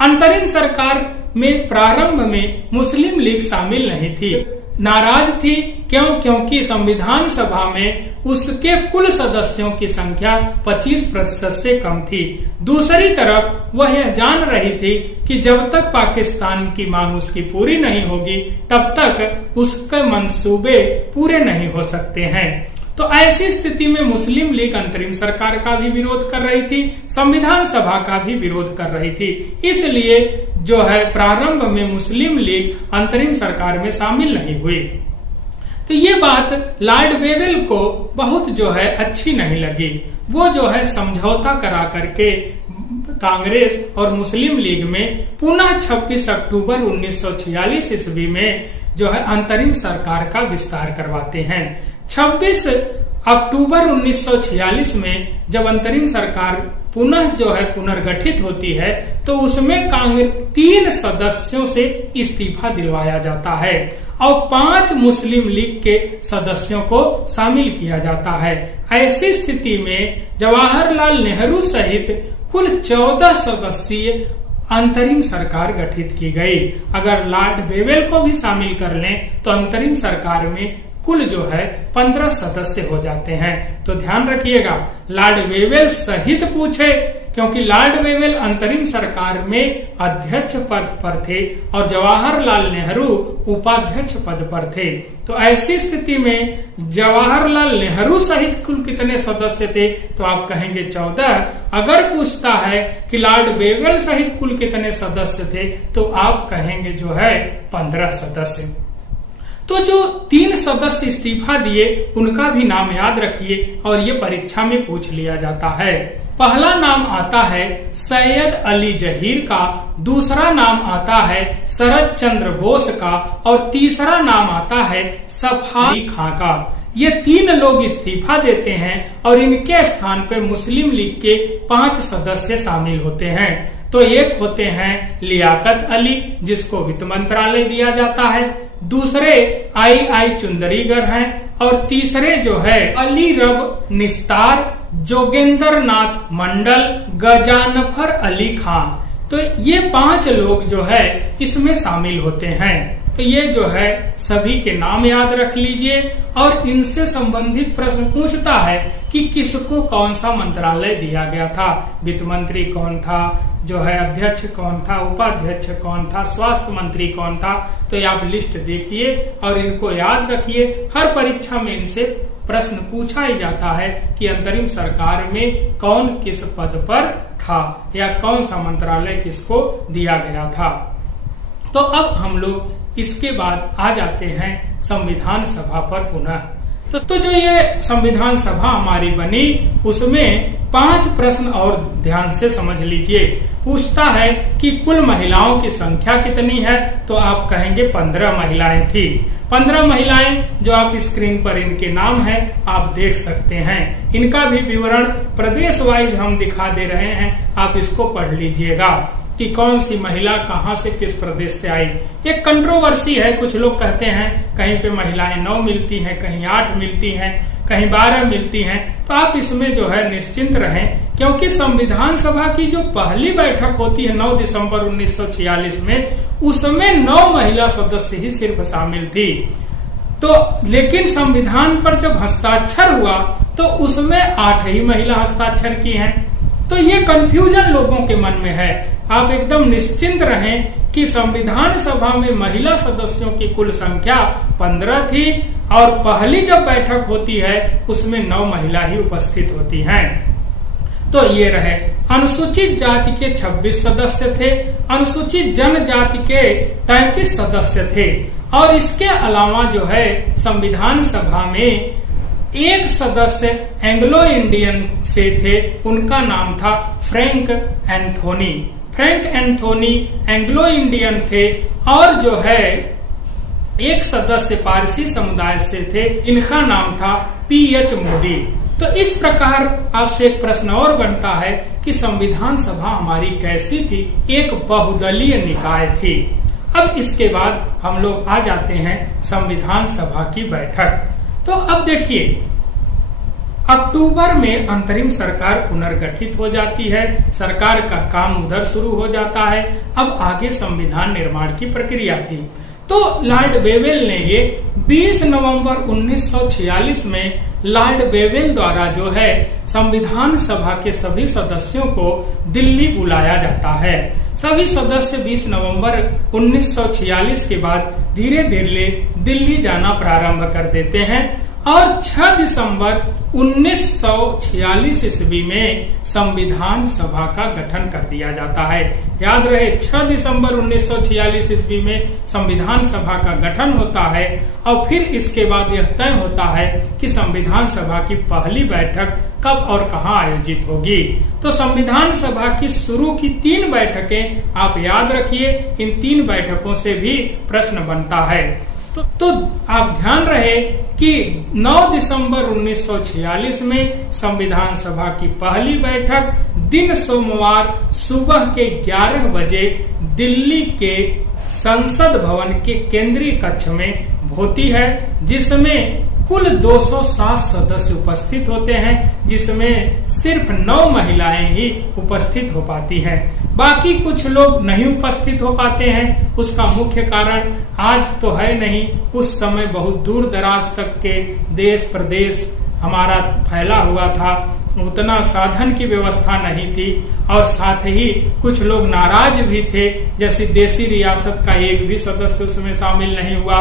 अंतरिम सरकार में प्रारंभ में मुस्लिम लीग शामिल नहीं थी, नाराज थी। क्योंकि संविधान सभा में उसके कुल सदस्यों की संख्या 25% से कम थी। दूसरी तरफ वह यह जान रही थी कि जब तक पाकिस्तान की मांग उसकी पूरी नहीं होगी तब तक उसके मंसूबे पूरे नहीं हो सकते हैं। तो ऐसी स्थिति में मुस्लिम लीग अंतरिम सरकार का भी विरोध कर रही थी, संविधान सभा का भी विरोध कर रही थी। इसलिए जो है प्रारंभ में मुस्लिम लीग अंतरिम सरकार में शामिल नहीं हुई। तो ये बात लॉर्ड वेवेल को बहुत जो है अच्छी नहीं लगी। वो जो है समझौता करा करके कांग्रेस और मुस्लिम लीग में पुनः 26 अक्टूबर 1946 ईस्वी में जो है अंतरिम सरकार का विस्तार करवाते हैं। 26 अक्टूबर 1946 में जब अंतरिम सरकार पुनः जो है पुनर्गठित होती है तो उसमें कांग्रेस 3 सदस्यों से इस्तीफा दिलवाया जाता है और 5 मुस्लिम लीग के सदस्यों को शामिल किया जाता है। ऐसी स्थिति में जवाहरलाल नेहरू सहित कुल 14 सदस्यीय अंतरिम सरकार गठित की गई। अगर लॉर्ड वेवेल को भी शामिल कर लें तो अंतरिम सरकार में कुल जो है 15 सदस्य हो जाते हैं। तो ध्यान रखिएगा लॉर्ड वेवेल सहित पूछे, क्योंकि लॉर्ड वेवेल अंतरिम सरकार में अध्यक्ष पद पर थे और जवाहरलाल नेहरू उपाध्यक्ष पद पर थे। तो ऐसी स्थिति में जवाहरलाल नेहरू सहित कुल कितने सदस्य थे तो आप कहेंगे 14। अगर पूछता है कि लॉर्ड वेवेल सहित कुल कितने सदस्य थे तो आप कहेंगे जो है 15 सदस्य। तो जो 3 सदस्य इस्तीफा दिए उनका भी नाम याद रखिए और ये परीक्षा में पूछ लिया जाता है। पहला नाम आता है सैयद अली जहीर का, दूसरा नाम आता है शरद चंद्र बोस का और तीसरा नाम आता है सफा अली खां का। ये 3 लोग इस्तीफा देते हैं और इनके स्थान पे मुस्लिम लीग के 5 सदस्य शामिल होते हैं। तो एक होते हैं लियाकत अली जिसको वित्त मंत्रालय दिया जाता है, दूसरे आई चुंदरीगर हैं और तीसरे जो है अली रब निस्तार, जोगेंद्र नाथ मंडल, गजानफर अली खान। तो ये 5 लोग जो है इसमें शामिल होते हैं। तो ये जो है सभी के नाम याद रख लीजिए और इनसे संबंधित प्रश्न पूछता है कि किसको कौन सा मंत्रालय दिया गया था, वित्त मंत्री कौन था, जो है अध्यक्ष कौन था, उपाध्यक्ष कौन था, स्वास्थ्य मंत्री कौन था। तो ये आप लिस्ट देखिए और इनको याद रखिए। हर परीक्षा में इनसे प्रश्न पूछा ही जाता है कि अंतरिम सरकार में कौन किस पद पर था या कौन सा मंत्रालय किसको दिया गया था। तो अब हम लोग इसके बाद आ जाते हैं संविधान सभा पर पुनः। तो जो ये संविधान सभा हमारी बनी उसमें 5 प्रश्न और ध्यान से समझ लीजिए। पूछता है कि कुल महिलाओं की संख्या कितनी है, तो आप कहेंगे 15 महिलाएं थी। 15 महिलाएं जो आप स्क्रीन पर इनके नाम है आप देख सकते हैं। इनका भी विवरण प्रदेश वाइज हम दिखा दे रहे हैं, आप इसको पढ़ लीजिएगा कि कौन सी महिला कहां से किस प्रदेश से आई। एक कंट्रोवर्सी है, कुछ लोग कहते हैं कहीं पे महिलाएं 9 मिलती हैं, कहीं 8 मिलती हैं, कहीं 12 मिलती हैं। तो आप इसमें जो है निश्चिंत रहें, क्योंकि संविधान सभा की जो पहली बैठक होती है 9 दिसंबर 1946 में, उसमें 9 महिला सदस्य ही सिर्फ शामिल थी। तो लेकिन संविधान पर जब हस्ताक्षर हुआ तो उसमें 8 ही महिला हस्ताक्षर की हैं। तो ये कंफ्यूजन लोगों के मन में है। आप एकदम निश्चिंत रहें कि संविधान सभा में महिला सदस्यों की कुल संख्या 15 थी और पहली जब बैठक होती है उसमें 9 महिला ही उपस्थित होती हैं। तो ये रहे। अनुसूचित जाति के 26 सदस्य थे, अनुसूचित जनजाति के 33 सदस्य थे और इसके अलावा जो है संविधान सभा में एक सदस्य एंग्लो इंडियन से थे, उनका नाम था Frank Anthony. Frank Anthony Anglo Indian थे और जो है एक सदस्य पारसी समुदाय से थे, इनका नाम था पीएच मोदी। तो इस प्रकार आपसे एक प्रश्न और बनता है कि संविधान सभा हमारी कैसी थी? एक बहुदलीय निकाय थी। अब इसके बाद हम लोग आ जाते हैं संविधान सभा की बैठक। तो अब देखिए, अक्टूबर में अंतरिम सरकार पुनर्गठित हो जाती है, सरकार का काम उधर शुरू हो जाता है। अब आगे संविधान निर्माण की प्रक्रिया थी। तो लॉर्ड वेवेल ने ये 20 नवंबर 1946 में लॉर्ड वेवेल द्वारा जो है संविधान सभा के सभी सदस्यों को दिल्ली बुलाया जाता है। सभी सदस्य 20 नवंबर 1946 के बाद धीरे धीरे दिल्ली जाना प्रारंभ कर देते हैं और 6 दिसंबर 1946 ईस्वी में संविधान सभा का गठन कर दिया जाता है। याद रहे, 6 दिसंबर 1946 ईस्वी में संविधान सभा का गठन होता है और फिर इसके बाद यह तय होता है कि संविधान सभा की पहली बैठक कब और कहां आयोजित होगी। तो संविधान सभा की शुरू की 3 बैठकें आप याद रखिए, इन 3 बैठकों से भी प्रश्न बनता है। तो आप ध्यान रहे कि 9 दिसंबर 1946 में संविधान सभा की पहली बैठक दिन सोमवार सुबह के 11 बजे दिल्ली के संसद भवन के केंद्रीय कक्ष में होती है, जिसमें कुल 207 सदस्य उपस्थित होते हैं, जिसमें सिर्फ 9 महिलाएं ही उपस्थित हो पाती हैं। बाकी कुछ लोग नहीं उपस्थित हो पाते हैं। उसका मुख्य कारण आज तो है नहीं, उस समय बहुत दूर दराज तक के देश प्रदेश हमारा फैला हुआ था, उतना साधन की व्यवस्था नहीं थी और साथ ही कुछ लोग नाराज भी थे। जैसे देसी रियासत का एक भी सदस्य उसमें शामिल नहीं हुआ,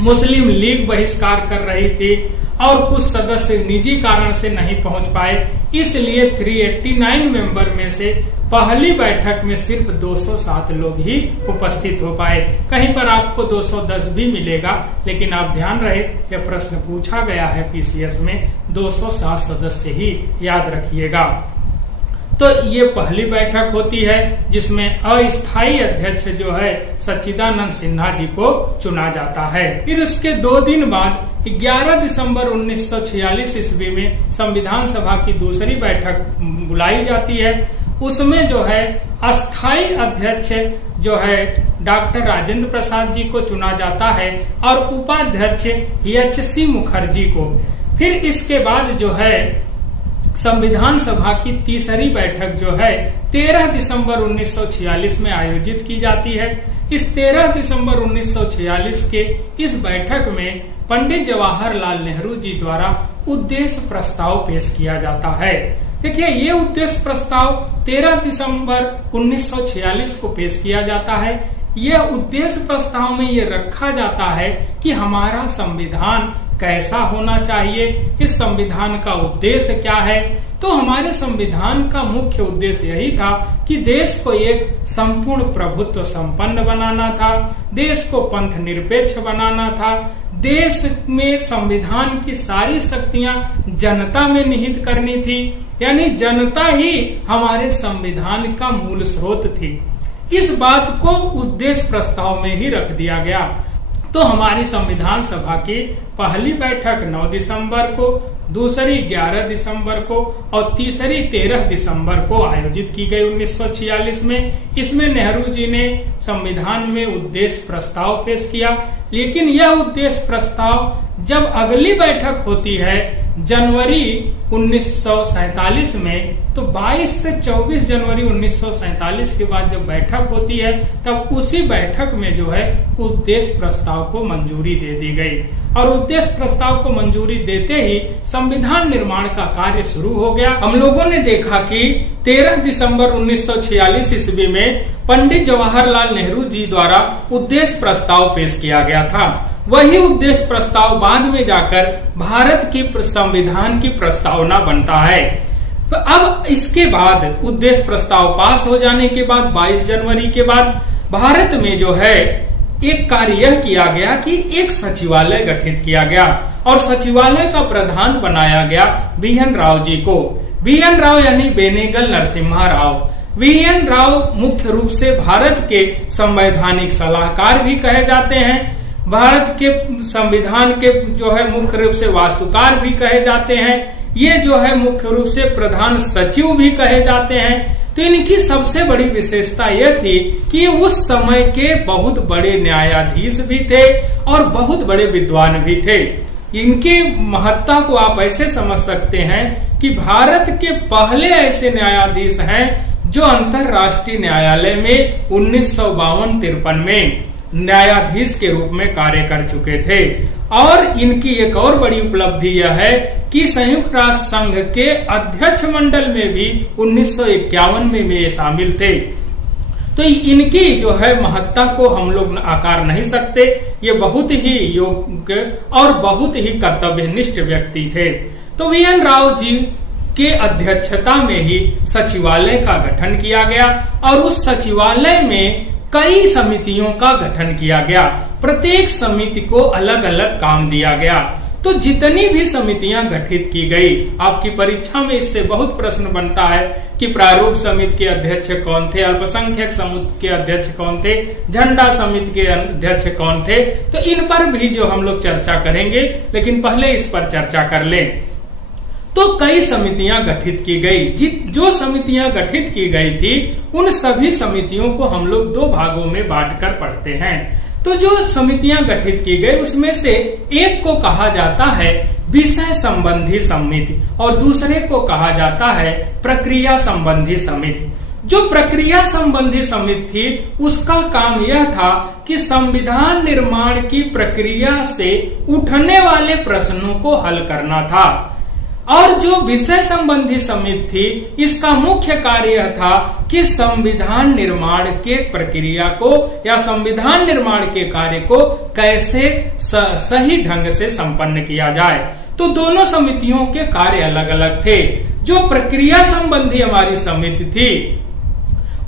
मुस्लिम लीग बहिष्कार कर रही थी और कुछ सदस्य निजी कारण से नहीं पहुंच पाए। इसलिए 389 मेंबर में से पहली बैठक में सिर्फ 207 लोग ही उपस्थित हो पाए। कहीं पर आपको 210 भी मिलेगा, लेकिन आप ध्यान रहे यह प्रश्न पूछा गया है पीसीएस में, 207 सदस्य ही याद रखिएगा। तो ये पहली बैठक होती है जिसमें अस्थायी अध्यक्ष जो है सच्चिदानंद सिन्हा जी को चुना जाता है। फिर उसके 2 दिन बाद 11 दिसंबर 1946 ईस्वी में संविधान सभा की दूसरी बैठक बुलाई जाती है। उसमें जो है अस्थायी अध्यक्ष जो है डॉक्टर राजेंद्र प्रसाद जी को चुना जाता है और उपाध्यक्ष एच.सी. मुखर्जी को। फिर इसके बाद जो है संविधान सभा की तीसरी बैठक जो है 13 दिसंबर 1946 में आयोजित की जाती है। इस 13 दिसंबर 1946 के इस बैठक में पंडित जवाहरलाल नेहरू जी द्वारा उद्देश्य प्रस्ताव पेश किया जाता है। देखिए, ये उद्देश्य प्रस्ताव 13 दिसंबर 1946 को पेश किया जाता है। यह उद्देश्य प्रस्ताव में ये रखा जाता है कि हमारा संविधान कैसा होना चाहिए, इस संविधान का उद्देश्य क्या है। तो हमारे संविधान का मुख्य उद्देश्य यही था कि देश को एक संपूर्ण प्रभुत्व संपन्न बनाना था, देश को पंथ निरपेक्ष बनाना था, देश में संविधान की सारी शक्तियां जनता में निहित करनी थी, यानी जनता ही हमारे संविधान का मूल स्रोत थी। इस बात को उद्देश्य प्रस्ताव में ही रख दिया गया। तो हमारी संविधान सभा की पहली बैठक 9 दिसंबर को, दूसरी 11 दिसंबर को और तीसरी 13 दिसंबर को आयोजित की गई 1946 में। इसमें नेहरू जी ने संविधान में उद्देश्य प्रस्ताव पेश किया, लेकिन यह उद्देश्य प्रस्ताव जब अगली बैठक होती है जनवरी 1947 में, तो 22 से 24 जनवरी 1947 के बाद जब बैठक होती है, तब उसी बैठक में जो है उद्देश्य प्रस्ताव को मंजूरी दे दी गई। और उद्देश्य प्रस्ताव को मंजूरी देते ही संविधान निर्माण का कार्य शुरू हो गया। हम लोगों ने देखा कि 13 दिसंबर 1946 ईस्वी में पंडित जवाहरलाल नेहरू जी द्वारा उद्देश्य प्रस्ताव पेश किया गया था। वही उद्देश्य प्रस्ताव बाद में जाकर भारत की संविधान की प्रस्तावना बनता है। तो अब इसके बाद उद्देश्य प्रस्ताव पास हो जाने के बाद 22 जनवरी के बाद भारत में जो है एक कार्य यह किया गया कि एक सचिवालय गठित किया गया और सचिवालय का प्रधान बनाया गया BN राव जी को। BN राव यानी बेनेगल नरसिम्हा राव। BN राव मुख्य रूप से भारत के संवैधानिक सलाहकार भी कहे जाते हैं, भारत के संविधान के जो है मुख्य रूप से वास्तुकार भी कहे जाते हैं, ये जो है मुख्य रूप से प्रधान सचिव भी कहे जाते हैं। तो इनकी सबसे बड़ी विशेषता यह थी कि उस समय के बहुत बड़े न्यायाधीश भी थे और बहुत बड़े विद्वान भी थे। इनकी महत्ता को आप ऐसे समझ सकते हैं कि भारत के पहले ऐसे न्यायाधीश हैं जो अंतरराष्ट्रीय न्यायालय में 1952-53 में न्यायाधीश के रूप में कार्य कर चुके थे। और इनकी एक और बड़ी उपलब्धि यह है कि संयुक्त राष्ट्र संघ के अध्यक्ष मंडल में भी 1951 में ये शामिल थे। तो इनकी जो है महत्ता को हम लोग आकार नहीं सकते। ये बहुत ही योग्य और बहुत ही कर्तव्यनिष्ठ व्यक्ति थे। तो BN राव जी के अध्यक्षता में ही सचिवालय का गठन किया गया और उस सचिवालय में कई समितियों का गठन किया गया। प्रत्येक समिति को अलग अलग काम दिया गया। तो जितनी भी समितियां गठित की गई, आपकी परीक्षा में इससे बहुत प्रश्न बनता है कि प्रारूप समिति के अध्यक्ष कौन थे, अल्पसंख्यक समिति के अध्यक्ष कौन थे, झंडा समिति के अध्यक्ष कौन थे। तो इन पर भी जो हम लोग चर्चा करेंगे, लेकिन पहले इस पर चर्चा कर लें। तो कई समितियां गठित की गई। जो समितियां गठित की गई थी, उन सभी समितियों को हम लोग 2 भागों में बांटकर पढ़ते हैं। तो जो समितियां गठित की गई उसमें से एक को कहा जाता है विषय संबंधी समिति और दूसरे को कहा जाता है प्रक्रिया संबंधी समिति। जो प्रक्रिया संबंधी समिति थी, उसका काम यह था कि संविधान निर्माण की प्रक्रिया से उठने वाले प्रश्नों को हल करना था। और जो विषय संबंधी समिति थी, इसका मुख्य कार्य था कि संविधान निर्माण के प्रक्रिया को या संविधान निर्माण के कार्य को कैसे सही ढंग से संपन्न किया जाए। तो दोनों समितियों के कार्य अलग अलग थे। जो प्रक्रिया संबंधी हमारी समिति थी,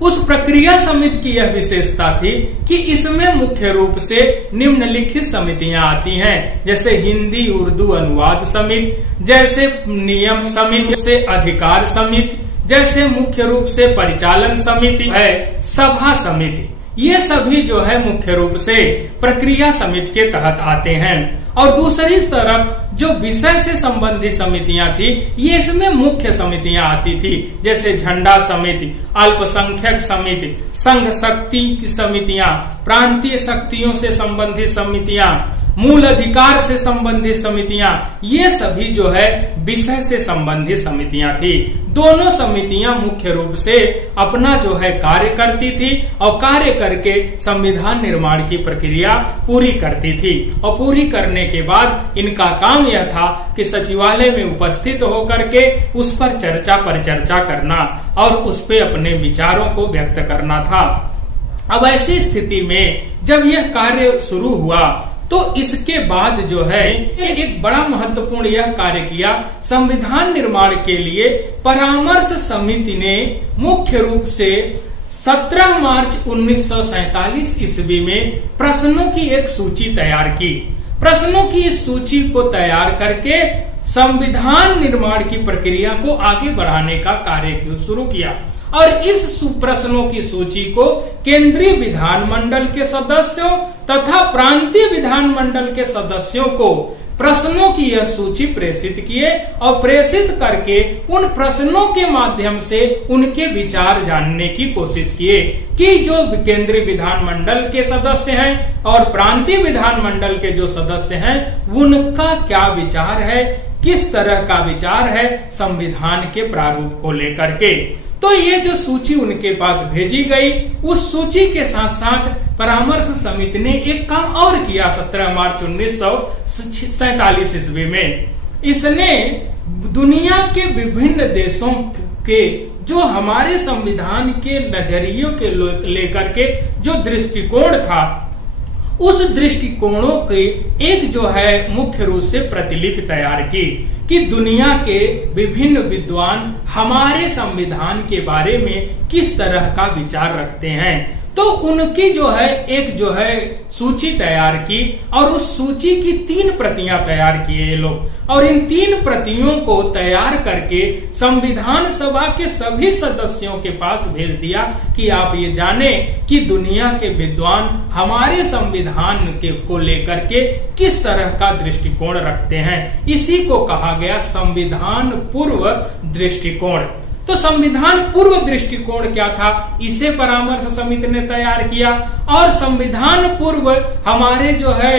उस प्रक्रिया समिति की यह विशेषता थी कि इसमें मुख्य रूप से निम्नलिखित समितियां आती हैं, जैसे हिंदी उर्दू अनुवाद समिति, जैसे नियम समिति, से अधिकार समिति, जैसे मुख्य रूप से परिचालन समिति है, सभा समिति। ये सभी जो है मुख्य रूप से प्रक्रिया समिति के तहत आते हैं। और दूसरी तरफ जो विषय से संबंधित समितियां थी, ये इसमें मुख्य समितियां आती थी, जैसे झंडा समिति, अल्पसंख्यक समिति, संघ शक्ति की समितियां, प्रांतीय शक्तियों से संबंधित समितियां, मूल अधिकार से संबंधित समितियां, ये सभी जो है विषय से संबंधित समितियां थी। दोनों समितियां मुख्य रूप से अपना जो है कार्य करती थी और कार्य करके संविधान निर्माण की प्रक्रिया पूरी करती थी। और पूरी करने के बाद इनका काम यह था कि सचिवालय में उपस्थित होकर के उस पर चर्चा परिचर्चा करना और उस पर अपने विचारों को व्यक्त करना था। अब ऐसी स्थिति में जब यह कार्य शुरू हुआ तो इसके बाद जो है एक बड़ा महत्वपूर्ण यह कार्य किया, संविधान निर्माण के लिए परामर्श समिति ने मुख्य रूप से 17 मार्च 1947 ईस्वी में प्रश्नों की एक सूची तैयार की। प्रश्नों की इस सूची को तैयार करके संविधान निर्माण की प्रक्रिया को आगे बढ़ाने का कार्य शुरू किया और इस प्रश्नों की सूची को केंद्रीय विधानमंडल के सदस्यों तथा प्रांतीय विधानमंडल के सदस्यों को प्रश्नों की यह सूची प्रेषित किए और प्रेषित करके उन प्रश्नों के माध्यम से उनके विचार जानने की कोशिश किए कि जो केंद्रीय विधानमंडल के सदस्य हैं और प्रांतीय विधानमंडल के जो सदस्य हैं उनका क्या विचार है, किस तरह का विचार है संविधान के प्रारूप को लेकर के। तो ये जो सूची उनके पास भेजी गई, उस सूची के साथ साथ परामर्श समिति ने एक काम और किया 17 मार्च 1947 ईस्वी में। इसने दुनिया के विभिन्न देशों के जो हमारे संविधान के नजरियों के लेकर के जो दृष्टिकोण था, उस दृष्टिकोणों के एक जो है मुख्य रूप से प्रतिलिपि तैयार की कि दुनिया के विभिन्न विद्वान हमारे संविधान के बारे में किस तरह का विचार रखते हैं। तो उनकी जो है एक जो है सूची तैयार की और उस सूची की 3 प्रतियां तैयार किए ये लोग, और इन 3 प्रतियों को तैयार करके संविधान सभा के सभी सदस्यों के पास भेज दिया कि आप ये जाने कि दुनिया के विद्वान हमारे संविधान के को लेकर के किस तरह का दृष्टिकोण रखते हैं। इसी को कहा गया संविधान पूर्व दृष्टिकोण। तो संविधान पूर्व दृष्टिकोण क्या था, इसे परामर्श समिति ने तैयार किया और संविधान पूर्व हमारे जो है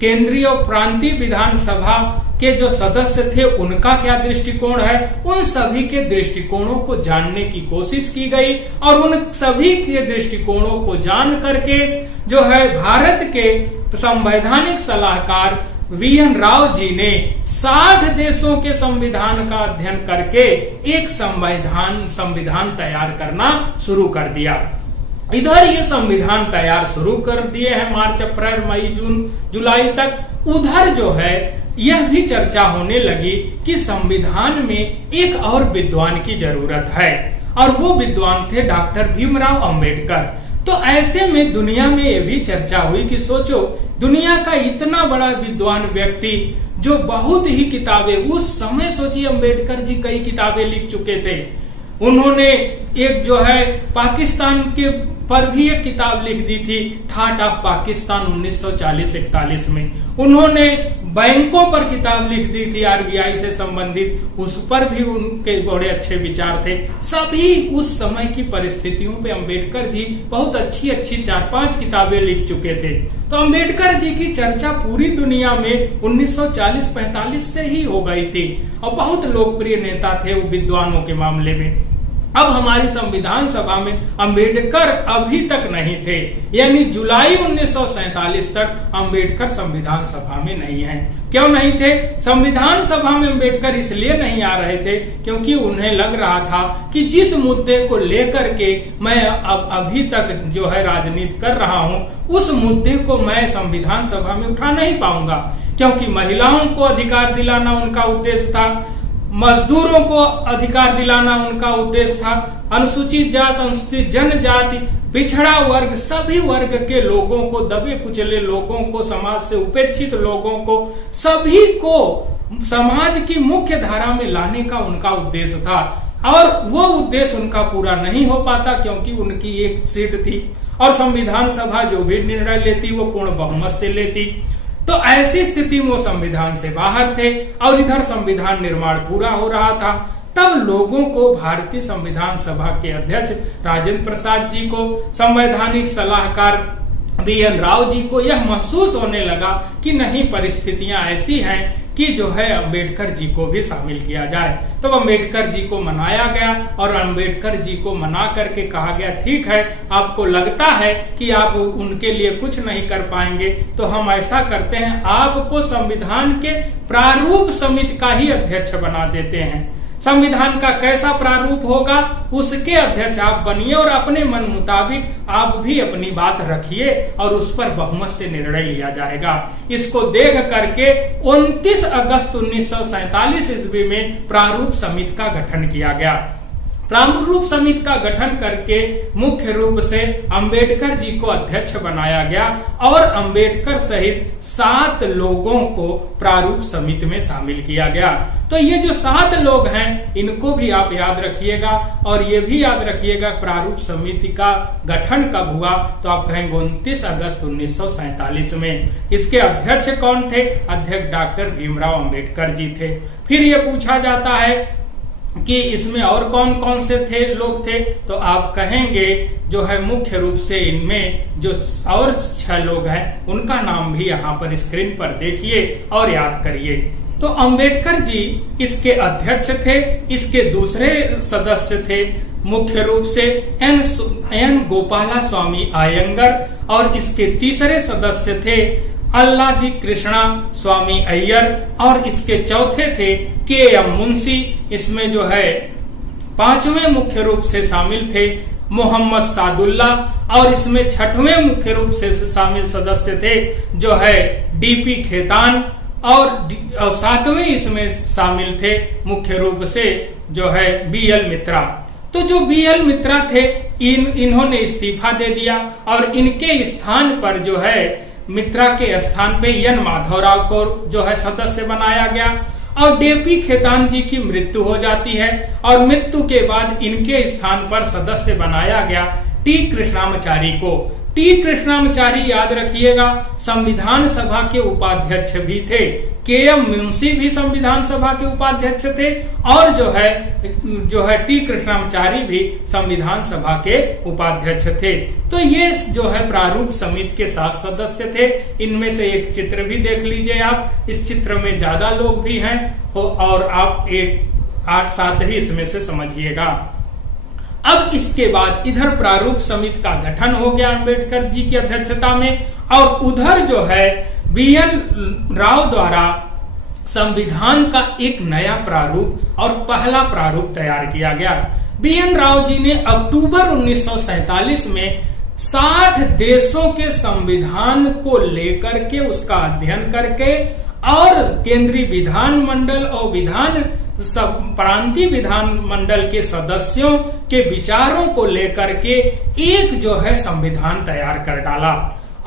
केंद्रीय और प्रांतीय विधानसभा के जो सदस्य थे उनका क्या दृष्टिकोण है, उन सभी के दृष्टिकोणों को जानने की कोशिश की गई और उन सभी के दृष्टिकोणों को जान करके जो है भारत के संवैधानिक सलाहकार वीएन राव जी ने 60 देशों के संविधान का अध्ययन करके एक संविधान तैयार करना शुरू कर दिया। इधर ये संविधान तैयार शुरू कर दिए हैं मार्च, अप्रैल, मई, जून, जुलाई तक। उधर जो है यह भी चर्चा होने लगी कि संविधान में एक और विद्वान की जरूरत है और वो विद्वान थे डॉक्टर भीमराव अंबेडकर। तो ऐसे में दुनिया में ये भी चर्चा हुई कि सोचो दुनिया का इतना बड़ा विद्वान व्यक्ति जो बहुत ही किताबें, उस समय सोचिए अंबेडकर जी कई किताबें लिख चुके थे। उन्होंने एक जो है पाकिस्तान के पर भी एक किताब लिख दी थी, थॉट ऑफ पाकिस्तान 1940-41 में। उन्होंने बैंकों पर किताब लिख दी थी आरबीआई से संबंधित, उस पर भी उनके बड़े अच्छे विचार थे। सभी उस समय की परिस्थितियों पे अंबेडकर जी बहुत अच्छी 4-5 किताबें लिख चुके थे। तो अंबेडकर जी की चर्चा पूरी दुनिया में 1940-45 से ही हो गई थी और बहुत लोकप्रिय नेता थे वो विद्वानों के मामले में। अब हमारी संविधान सभा में अंबेडकर अभी तक नहीं थे, यानी जुलाई 1947 तक अंबेडकर संविधान सभा में नहीं हैं। क्यों नहीं थे? संविधान सभा में अंबेडकर इसलिए नहीं आ रहे थे क्योंकि उन्हें लग रहा था कि जिस मुद्दे को लेकर के मैं अब अभी तक जो है राजनीति कर रहा हूं, उस मुद्दे को मैं संविधान सभा में उठा नहीं पाऊंगा, क्योंकि महिलाओं को अधिकार दिलाना उनका उद्देश्य था, मजदूरों को अधिकार दिलाना उनका उद्देश्य था, अनुसूचित जात, अनुसूचित जनजाति, पिछड़ा वर्ग, सभी वर्ग के लोगों को, दबे कुचले लोगों को, समाज से उपेक्षित लोगों को, सभी को समाज की मुख्य धारा में लाने का उनका उद्देश्य था। और वो उद्देश्य उनका पूरा नहीं हो पाता क्योंकि उनकी एक सीट थी और संविधान सभा जो भी निर्णय लेती वो पूर्ण बहुमत से लेती। तो ऐसी स्थिति में वो संविधान से बाहर थे और इधर संविधान निर्माण पूरा हो रहा था। तब लोगों को भारतीय संविधान सभा के अध्यक्ष राजेंद्र प्रसाद जी को, संवैधानिक सलाहकार वीएन राव जी को यह महसूस होने लगा कि नहीं, परिस्थितियां ऐसी हैं कि जो है अंबेडकर जी को भी शामिल किया जाए। तो अंबेडकर जी को मनाया गया और अंबेडकर जी को मना करके कहा गया ठीक है, आपको लगता है कि आप उनके लिए कुछ नहीं कर पाएंगे, तो हम ऐसा करते हैं, आपको संविधान के प्रारूप समिति का ही अध्यक्ष बना देते हैं। संविधान का कैसा प्रारूप होगा उसके अध्यक्ष आप बनिए और अपने मन मुताबिक आप भी अपनी बात रखिए और उस पर बहुमत से निर्णय लिया जाएगा। इसको देख करके 29 अगस्त 1947 ईस्वी में प्रारूप समिति का गठन किया गया। प्रारूप समिति का गठन करके मुख्य रूप से अंबेडकर जी को अध्यक्ष बनाया गया और अंबेडकर सहित 7 लोगों को प्रारूप समिति में शामिल किया गया। तो ये जो 7 लोग हैं इनको भी आप याद रखिएगा और ये भी याद रखिएगा प्रारूप समिति का गठन कब हुआ, तो आप कहेंगे 29 अगस्त 1947 में। इसके अध्यक्ष कौन थे? अध्यक्ष डॉक्टर भीमराव अंबेडकर जी थे। फिर ये पूछा जाता है कि इसमें और कौन कौन से लोग थे, तो आप कहेंगे जो है मुख्य रूप से इनमें जो और 6 लोग हैं उनका नाम भी यहाँ पर स्क्रीन पर देखिए और याद करिए। तो अंबेडकर जी इसके अध्यक्ष थे। इसके दूसरे सदस्य थे मुख्य रूप से एन गोपाला स्वामी अयंगर और इसके तीसरे सदस्य थे अल्लादी कृष्णा स्वामी अय्यर और इसके चौथे थे के.एम. मुंशी। इसमें जो है 5वें मुख्य रूप से शामिल थे मोहम्मद सादुल्ला और इसमें 6वें मुख्य रूप से शामिल सदस्य थे जो है डी.पी. खेतान और 7वें इसमें शामिल थे मुख्य रूप से जो है बी.एल. मित्रा। तो जो बी.एल. मित्रा थे इन्होंने इस्तीफा दे दिया और इनके स्थान पर जो है मित्रा के स्थान पे एन माधवराव को जो है सदस्य बनाया गया और डी.पी. खेतान जी की मृत्यु हो जाती है और मृत्यु के बाद इनके स्थान पर सदस्य बनाया गया टी. कृष्णामाचारी को। टी. कृष्णामाचारी याद रखिएगा संविधान सभा के उपाध्यक्ष भी थे। के.एम. मुंशी भी संविधान सभा के उपाध्यक्ष थे और जो है टी. कृष्णामाचारी भी संविधान सभा के उपाध्यक्ष थे। तो ये जो है प्रारूप समिति के 7 सदस्य थे। इनमें से एक चित्र भी देख लीजिए आप। इस चित्र में ज्यादा लोग भी हैं और आप 8-7 ही इसमें से समझिएगा। अब इसके बाद इधर प्रारूप समिति का गठन हो गया अंबेडकर जी की अध्यक्षता में और उधर जो है बी.एन. राव द्वारा संविधान का एक नया प्रारूप और पहला प्रारूप तैयार किया गया। बी.एन. राव जी ने अक्टूबर 1947 में 60 देशों के संविधान को लेकर के उसका अध्ययन करके और केंद्रीय विधान मंडल और प्रांतीय विधान मंडल के सदस्यों के विचारों को लेकर के एक जो है संविधान तैयार कर डाला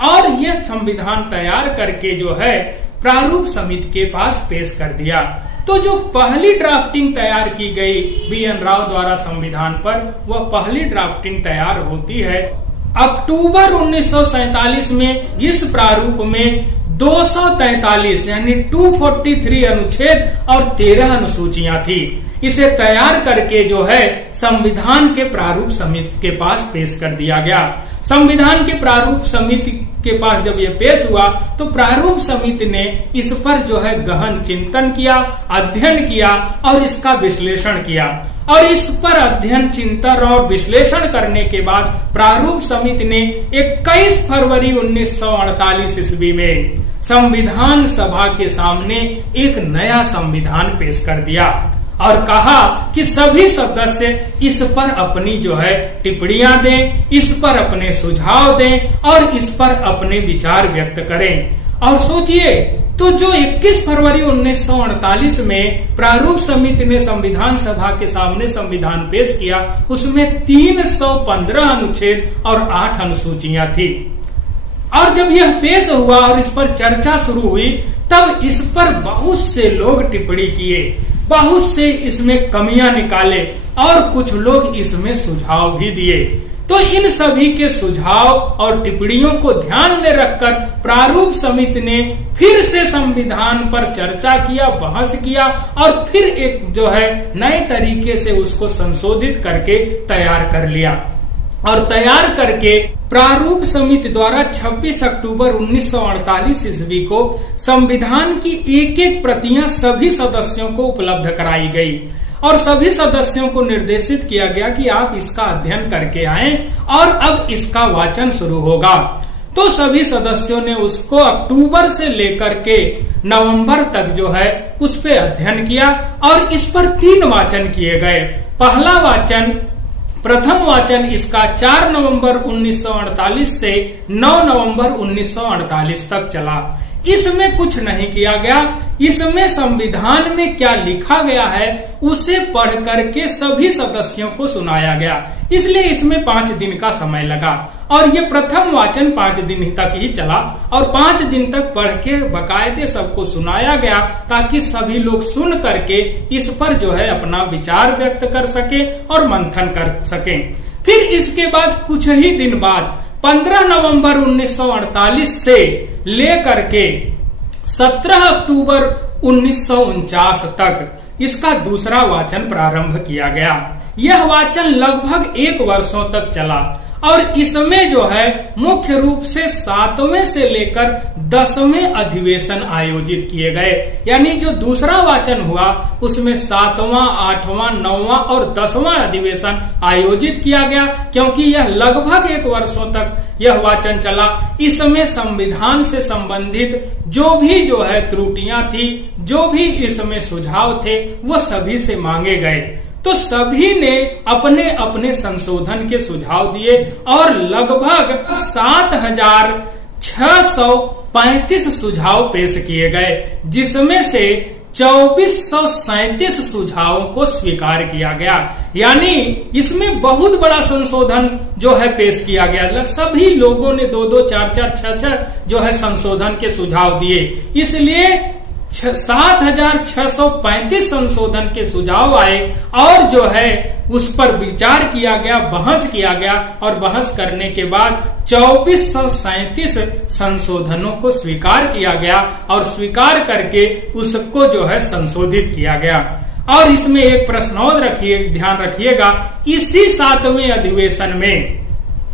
और यह संविधान तैयार करके जो है प्रारूप समिति के पास पेश कर दिया। तो जो पहली ड्राफ्टिंग तैयार की गई बी.एन. राव द्वारा संविधान पर, वह पहली ड्राफ्टिंग तैयार होती है अक्टूबर 1947 में। इस प्रारूप में 243 यानी 243 अनुच्छेद और 13 अनुसूचियां थी। इसे तैयार करके जो है संविधान के प्रारूप समिति के पास पेश कर दिया गया। संविधान के प्रारूप समिति के पास जब ये पेश हुआ तो प्रारूप समिति ने इस पर जो है गहन चिंतन किया, अध्ययन किया और इसका विश्लेषण किया और इस पर अध्ययन, चिंतन और विश्लेषण करने के बाद प्रारूप समिति ने 21 फरवरी 1948 ईस्वी में संविधान सभा के सामने एक नया संविधान पेश कर दिया और कहा कि सभी सदस्य इस पर अपनी जो है टिप्पणियां दें, इस पर अपने सुझाव दें और इस पर अपने विचार व्यक्त करें। और सोचिए तो जो 21 फरवरी 1948 में प्रारूप समिति ने संविधान सभा के सामने संविधान पेश किया, उसमें 315 अनुच्छेद और 8 अनुसूचियां थी। और जब यह पेश हुआ और इस पर चर्चा शुरू हुई तब इस पर बहुत से लोग टिप्पणी किए, बहुत से इसमें कमियां निकाले और कुछ लोग इसमें सुझाव भी दिए। तो इन सभी के सुझाव और टिप्पणियों को ध्यान में रखकर प्रारूप समिति ने फिर से संविधान पर चर्चा किया, बहस किया और फिर एक जो है नए तरीके से उसको संशोधित करके तैयार कर लिया। और तैयार करके प्रारूप समिति द्वारा 26 अक्टूबर 1948 ईस्वी को संविधान की एक-एक प्रतियां सभी सदस्यों को उपलब्ध कराई गई और सभी सदस्यों को निर्देशित किया गया कि आप इसका अध्ययन करके आएं और अब इसका वाचन शुरू होगा। तो सभी सदस्यों ने उसको अक्टूबर से लेकर के नवंबर तक जो है उस पे अध्ययन किया और इस पर 3 वाचन किए गए। पहला वाचन, प्रथम वाचन इसका 4 नवंबर 1948 से 9 नवंबर 1948 तक चला। इसमें कुछ नहीं किया गया, इसमें संविधान में क्या लिखा गया है उसे पढ़ करके सभी सदस्यों को सुनाया गया, इसलिए इसमें 5 दिन का समय लगा। और ये प्रथम वाचन 5 दिन तक ही चला और 5 दिन तक पढ़ के बाकायदे सबको सुनाया गया, ताकि सभी लोग सुन करके इस पर जो है अपना विचार व्यक्त कर सके और मंथन कर सके। फिर इसके बाद कुछ ही दिन बाद 15 नवंबर 1948 से लेकर के 17 अक्टूबर 1949 तक इसका दूसरा वाचन प्रारंभ किया गया। यह वाचन लगभग 1 वर्षों तक चला और इसमें जो है मुख्य रूप से 7वें से लेकर 10वें अधिवेशन आयोजित किए गए। यानी जो दूसरा वाचन हुआ उसमें 7वां, 8वां, 9वां और 10वां अधिवेशन आयोजित किया गया, क्योंकि यह लगभग 1 वर्षों तक यह वाचन चला। इसमें संविधान से संबंधित जो भी जो है त्रुटियां थी, जो भी इसमें सुझाव थे, वो सभी से मांगे गए। तो सभी ने अपने अपने संशोधन के सुझाव दिए और लगभग 7,635 सुझाव पेश किए गए, जिसमें से 2437 सुझावों को स्वीकार किया गया। यानी इसमें बहुत बड़ा संशोधन जो है पेश किया गया। सभी लोगों ने 2-2, 4-4, 6-6 जो है संशोधन के सुझाव दिए, इसलिए 7,635 संशोधन के सुझाव आए और जो है उस पर विचार किया गया, बहस किया गया और बहस करने के बाद 2437 संशोधनों को स्वीकार किया गया और स्वीकार करके उसको जो है संशोधित किया गया। और इसमें एक प्रश्न और ध्यान रखिएगा, इसी 7वें अधिवेशन में,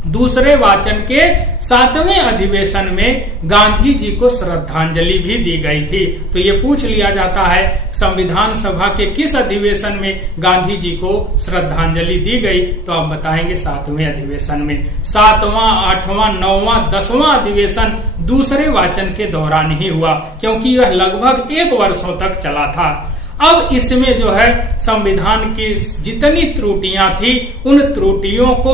दूसरे वाचन के 7वें अधिवेशन में गांधी जी को श्रद्धांजलि भी दी गई थी। तो ये पूछ लिया जाता है संविधान सभा के किस अधिवेशन में गांधी जी को श्रद्धांजलि दी गई, तो आप बताएंगे 7वें अधिवेशन में। 7वां, 8वां, 9वां, 10वां अधिवेशन दूसरे वाचन के दौरान ही हुआ, क्योंकि यह लगभग 1 वर्षों तक चला था। अब इसमें जो है संविधान की जितनी त्रुटियां थी उन त्रुटियों को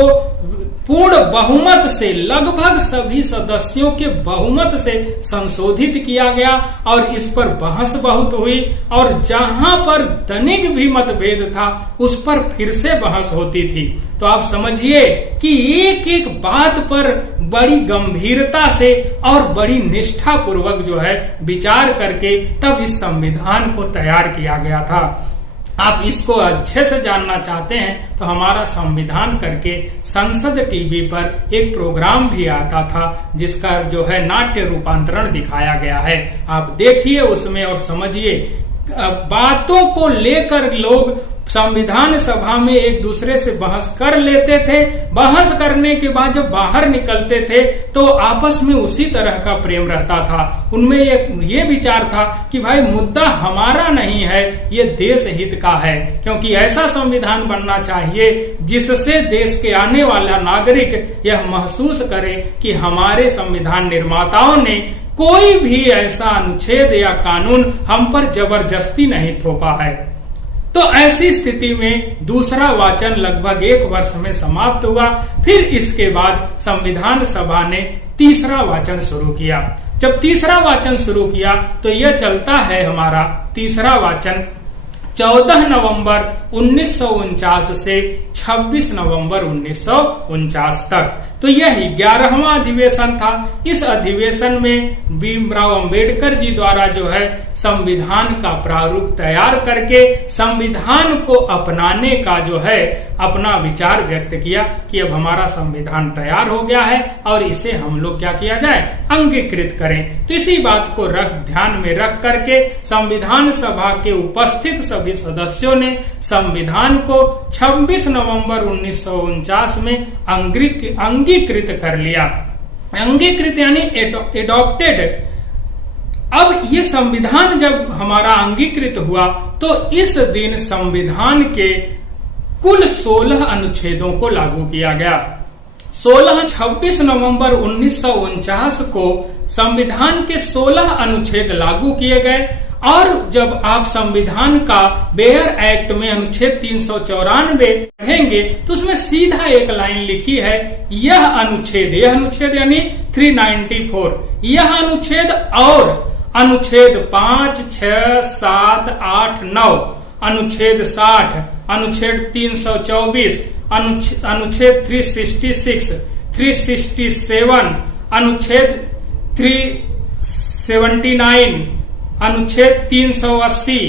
पूर्ण बहुमत से, लगभग सभी सदस्यों के बहुमत से संशोधित किया गया और इस पर बहस बहुत हुई और जहां पर तनिक भी मतभेद था उस पर फिर से बहस होती थी। तो आप समझिए कि एक एक बात पर बड़ी गंभीरता से और बड़ी निष्ठा पूर्वक जो है विचार करके तब इस संविधान को तैयार किया गया था। आप इसको अच्छे से जानना चाहते हैं तो हमारा संविधान करके संसद टीवी पर एक प्रोग्राम भी आता था, जिसका जो है नाट्य रूपांतरण दिखाया गया है। आप देखिए उसमें और समझिए। बातों को लेकर लोग संविधान सभा में एक दूसरे से बहस कर लेते थे, बहस करने के बाद जब बाहर निकलते थे तो आपस में उसी तरह का प्रेम रहता था। उनमें ये विचार था कि भाई मुद्दा हमारा नहीं है, ये देश हित का है, क्योंकि ऐसा संविधान बनना चाहिए जिससे देश के आने वाला नागरिक यह महसूस करे कि हमारे संविधान निर्माताओं ने कोई भी ऐसा अनुच्छेद या कानून हम पर जबरदस्ती नहीं थोपा है। तो ऐसी स्थिति में दूसरा वाचन लगभग 1 वर्ष में समाप्त हुआ। फिर इसके बाद संविधान सभा ने तीसरा वाचन शुरू किया। जब तीसरा वाचन शुरू किया तो यह चलता है हमारा तीसरा वाचन 14 नवंबर 1949 से 26 नवंबर 1949 तक। तो यह 11वां अधिवेशन था। इस अधिवेशन में भीमराव अंबेडकर जी द्वारा जो है संविधान का प्रारूप तैयार करके संविधान को अपनाने का जो है अपना विचार व्यक्त किया कि अब हमारा संविधान तैयार हो गया है और इसे हम लोग क्या किया जाए, अंगीकृत करें। तो इसी बात को ध्यान में रख करके संविधान सभा के उपस्थित सभी सदस्यों ने संविधान को 26 नवंबर 1949 में अंगीकृत कर लिया। अंगीकृत यानी एडॉप्टेड। अब ये संविधान जब हमारा अंगीकृत हुआ तो इस दिन संविधान के कुल 16 अनुच्छेदों को लागू किया गया। 26 नवंबर 1949 को संविधान के 16 अनुच्छेद लागू किए गए और जब आप संविधान का बेयर एक्ट में अनुच्छेद 394 पढ़ेंगे तो उसमें सीधा एक लाइन लिखी है, यह अनुच्छेद यानी 394, यह अनुच्छेद और अनुच्छेद 5, 6, 7, 8, 9, अनुच्छेद 60, अनुच्छेद 324, अनुच्छेद 366, 367, अनुच्छेद 379, अनुच्छेद 380,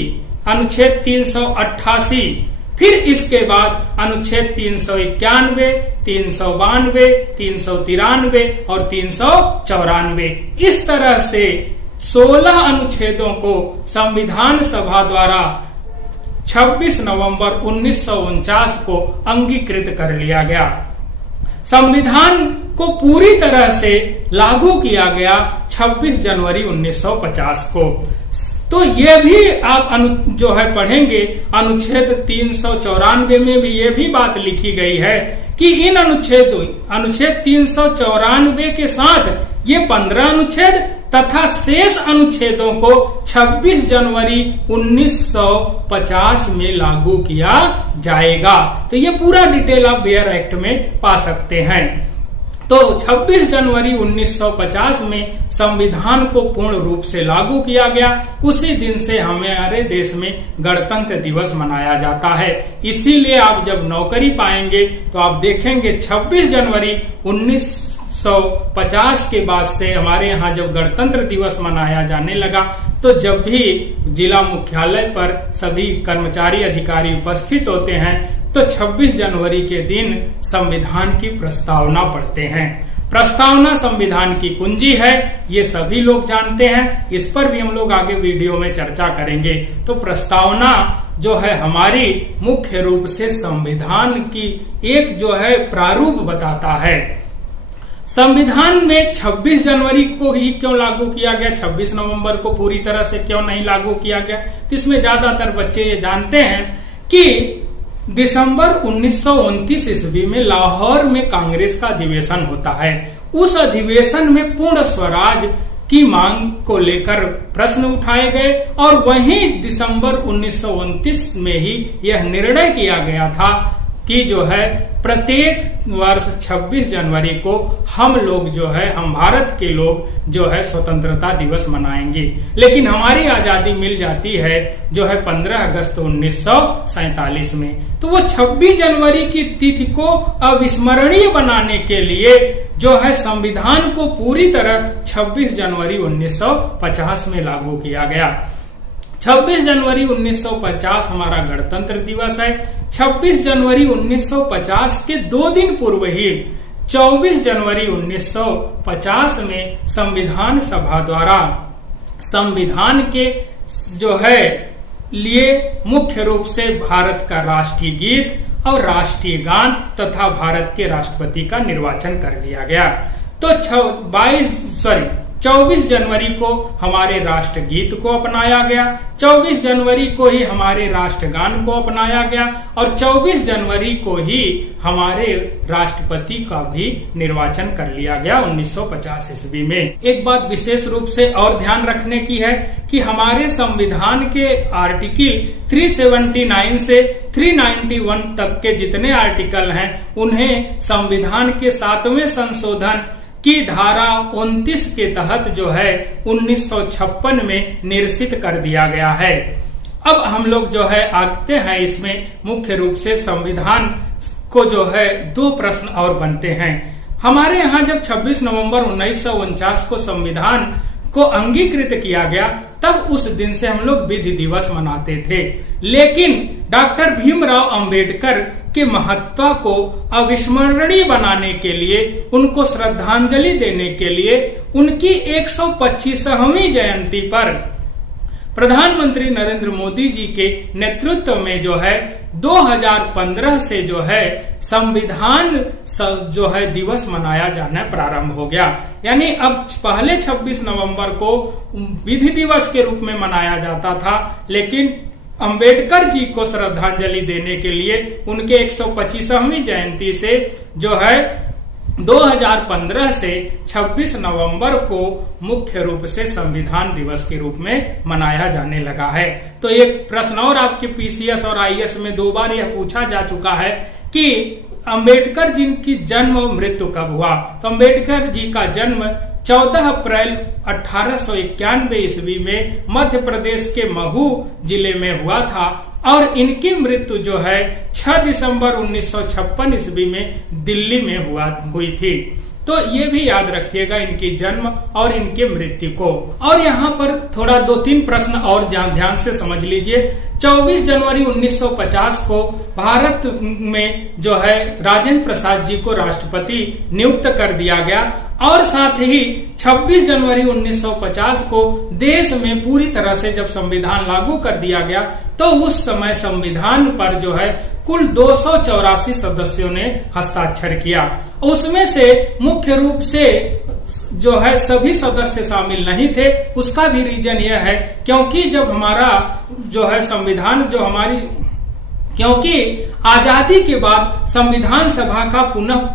अनुच्छेद 388, फिर इसके बाद अनुच्छेद 391, 392, 393 और 394, इस तरह से 16 अनुच्छेदों को संविधान सभा द्वारा 26 नवंबर 1949 को अंगीकृत कर लिया गया। संविधान को पूरी तरह से लागू किया गया 26 जनवरी 1950 को। तो ये भी आप जो है पढ़ेंगे, अनुच्छेद 394 में भी ये भी बात लिखी गई है कि इन अनुच्छेद 394 के साथ ये 15 अनुच्छेद तथा शेष अनुच्छेदों को 26 जनवरी 1950 में लागू किया जाएगा। तो ये पूरा डिटेल आप बेयर एक्ट में पा सकते हैं। तो 26 जनवरी 1950 में संविधान को पूर्ण रूप से लागू किया गया। उसी दिन से हमारे देश में गणतंत्र दिवस मनाया जाता है। इसीलिए आप जब नौकरी पाएंगे तो आप देखेंगे 26 जनवरी 1950 के बाद से हमारे यहाँ जब गणतंत्र दिवस मनाया जाने लगा, तो जब भी जिला मुख्यालय पर सभी कर्मचारी अधिकारी उपस्थित होते हैं तो 26 जनवरी के दिन संविधान की प्रस्तावना पढ़ते हैं। प्रस्तावना संविधान की कुंजी है, ये सभी लोग जानते हैं। इस पर भी हम लोग आगे वीडियो में चर्चा करेंगे। तो प्रस्तावना जो है हमारी मुख्य रूप से संविधान की एक जो है प्रारूप बताता है। संविधान में 26 जनवरी को ही क्यों लागू किया गया, 26 नवंबर को पूरी तरह से क्यों नहीं लागू किया गया? तो इसमें ज्यादातर बच्चे ये जानते हैं कि दिसंबर 1929 ईस्वी में लाहौर में कांग्रेस का अधिवेशन होता है। उस अधिवेशन में पूर्ण स्वराज की मांग को लेकर प्रश्न उठाए गए और वहीं दिसंबर 1929 में ही यह निर्णय किया गया था कि जो है प्रत्येक वर्ष 26 जनवरी को हम लोग जो है, हम भारत के लोग जो है स्वतंत्रता दिवस मनाएंगे। लेकिन हमारी आजादी मिल जाती है जो है 15 अगस्त 1947 में। तो वो 26 जनवरी की तिथि को अविस्मरणीय बनाने के लिए जो है संविधान को पूरी तरह 26 जनवरी 1950 में लागू किया गया। 26 जनवरी 1950 हमारा गणतंत्र दिवस है। 26 जनवरी 1950 के 2 दिन पूर्व ही 24 जनवरी 1950 में संविधान सभा द्वारा संविधान के जो है लिए मुख्य रूप से भारत का राष्ट्रीय गीत और राष्ट्रीय गान तथा भारत के राष्ट्रपति का निर्वाचन कर लिया गया। तो 24 जनवरी को हमारे राष्ट्रगीत को अपनाया गया, 24 जनवरी को ही हमारे राष्ट्रगान को अपनाया गया और 24 जनवरी को ही हमारे राष्ट्रपति का भी निर्वाचन कर लिया गया 1950 ईस्वी में। एक बात विशेष रूप से और ध्यान रखने की है कि हमारे संविधान के आर्टिकल 379 से 391 तक के जितने आर्टिकल हैं उन्हें संविधान के 7वें संशोधन की धारा 29 के तहत जो है 1956 में निरसित कर दिया गया है। अब हम लोग जो है आते हैं इसमें मुख्य रूप से संविधान को जो है 2 प्रश्न और बनते हैं। हमारे यहाँ जब 26 नवंबर 1949 को संविधान को अंगीकृत किया गया तब उस दिन से हम लोग विधि दिवस मनाते थे। लेकिन डॉक्टर भीमराव अंबेडकर के महत्व को अविस्मरणीय बनाने के लिए, उनको श्रद्धांजलि देने के लिए उनकी 125वीं जयंती पर प्रधानमंत्री नरेंद्र मोदी जी के नेतृत्व में जो है 2015 से जो है संविधान जो है दिवस मनाया जाना प्रारंभ हो गया। यानी अब पहले 26 नवंबर को विधि दिवस के रूप में मनाया जाता था, लेकिन अंबेडकर जी को श्रद्धांजलि देने के लिए उनके 125वीं जयंती से जो है 2015 से 26 नवंबर को मुख्य रूप से संविधान दिवस के रूप में मनाया जाने लगा है। तो एक प्रश्न और आपके पीसीएस और आईएएस में 2 बार यह पूछा जा चुका है कि अंबेडकर जी की जन्म और मृत्यु कब हुआ। तो अंबेडकर जी का जन्म 14 अप्रैल 1891 ईस्वी में मध्य प्रदेश के महू जिले में हुआ था और इनकी मृत्यु जो है 6 दिसंबर 1956 ईस्वी में दिल्ली में हुई थी। तो ये भी याद रखिएगा इनकी जन्म और इनके मृत्यु को। और यहाँ पर थोड़ा 2-3 प्रश्न और ध्यान से समझ लीजिए। 24 जनवरी 1950 को भारत में जो है राजेंद्र प्रसाद जी को राष्ट्रपति नियुक्त कर दिया गया और साथ ही 26 जनवरी 1950 को देश में पूरी तरह से जब संविधान लागू कर दिया गया तो उस समय संविधान पर जो है कुल 284 सदस्यों ने हस्ताक्षर किया। उसमें से मुख्य रूप से जो है सभी सदस्य शामिल नहीं थे। उसका भी रीजन यह है क्योंकि जब हमारा जो है संविधान जो हमारी क्योंकि आजादी के बाद संविधान सभा का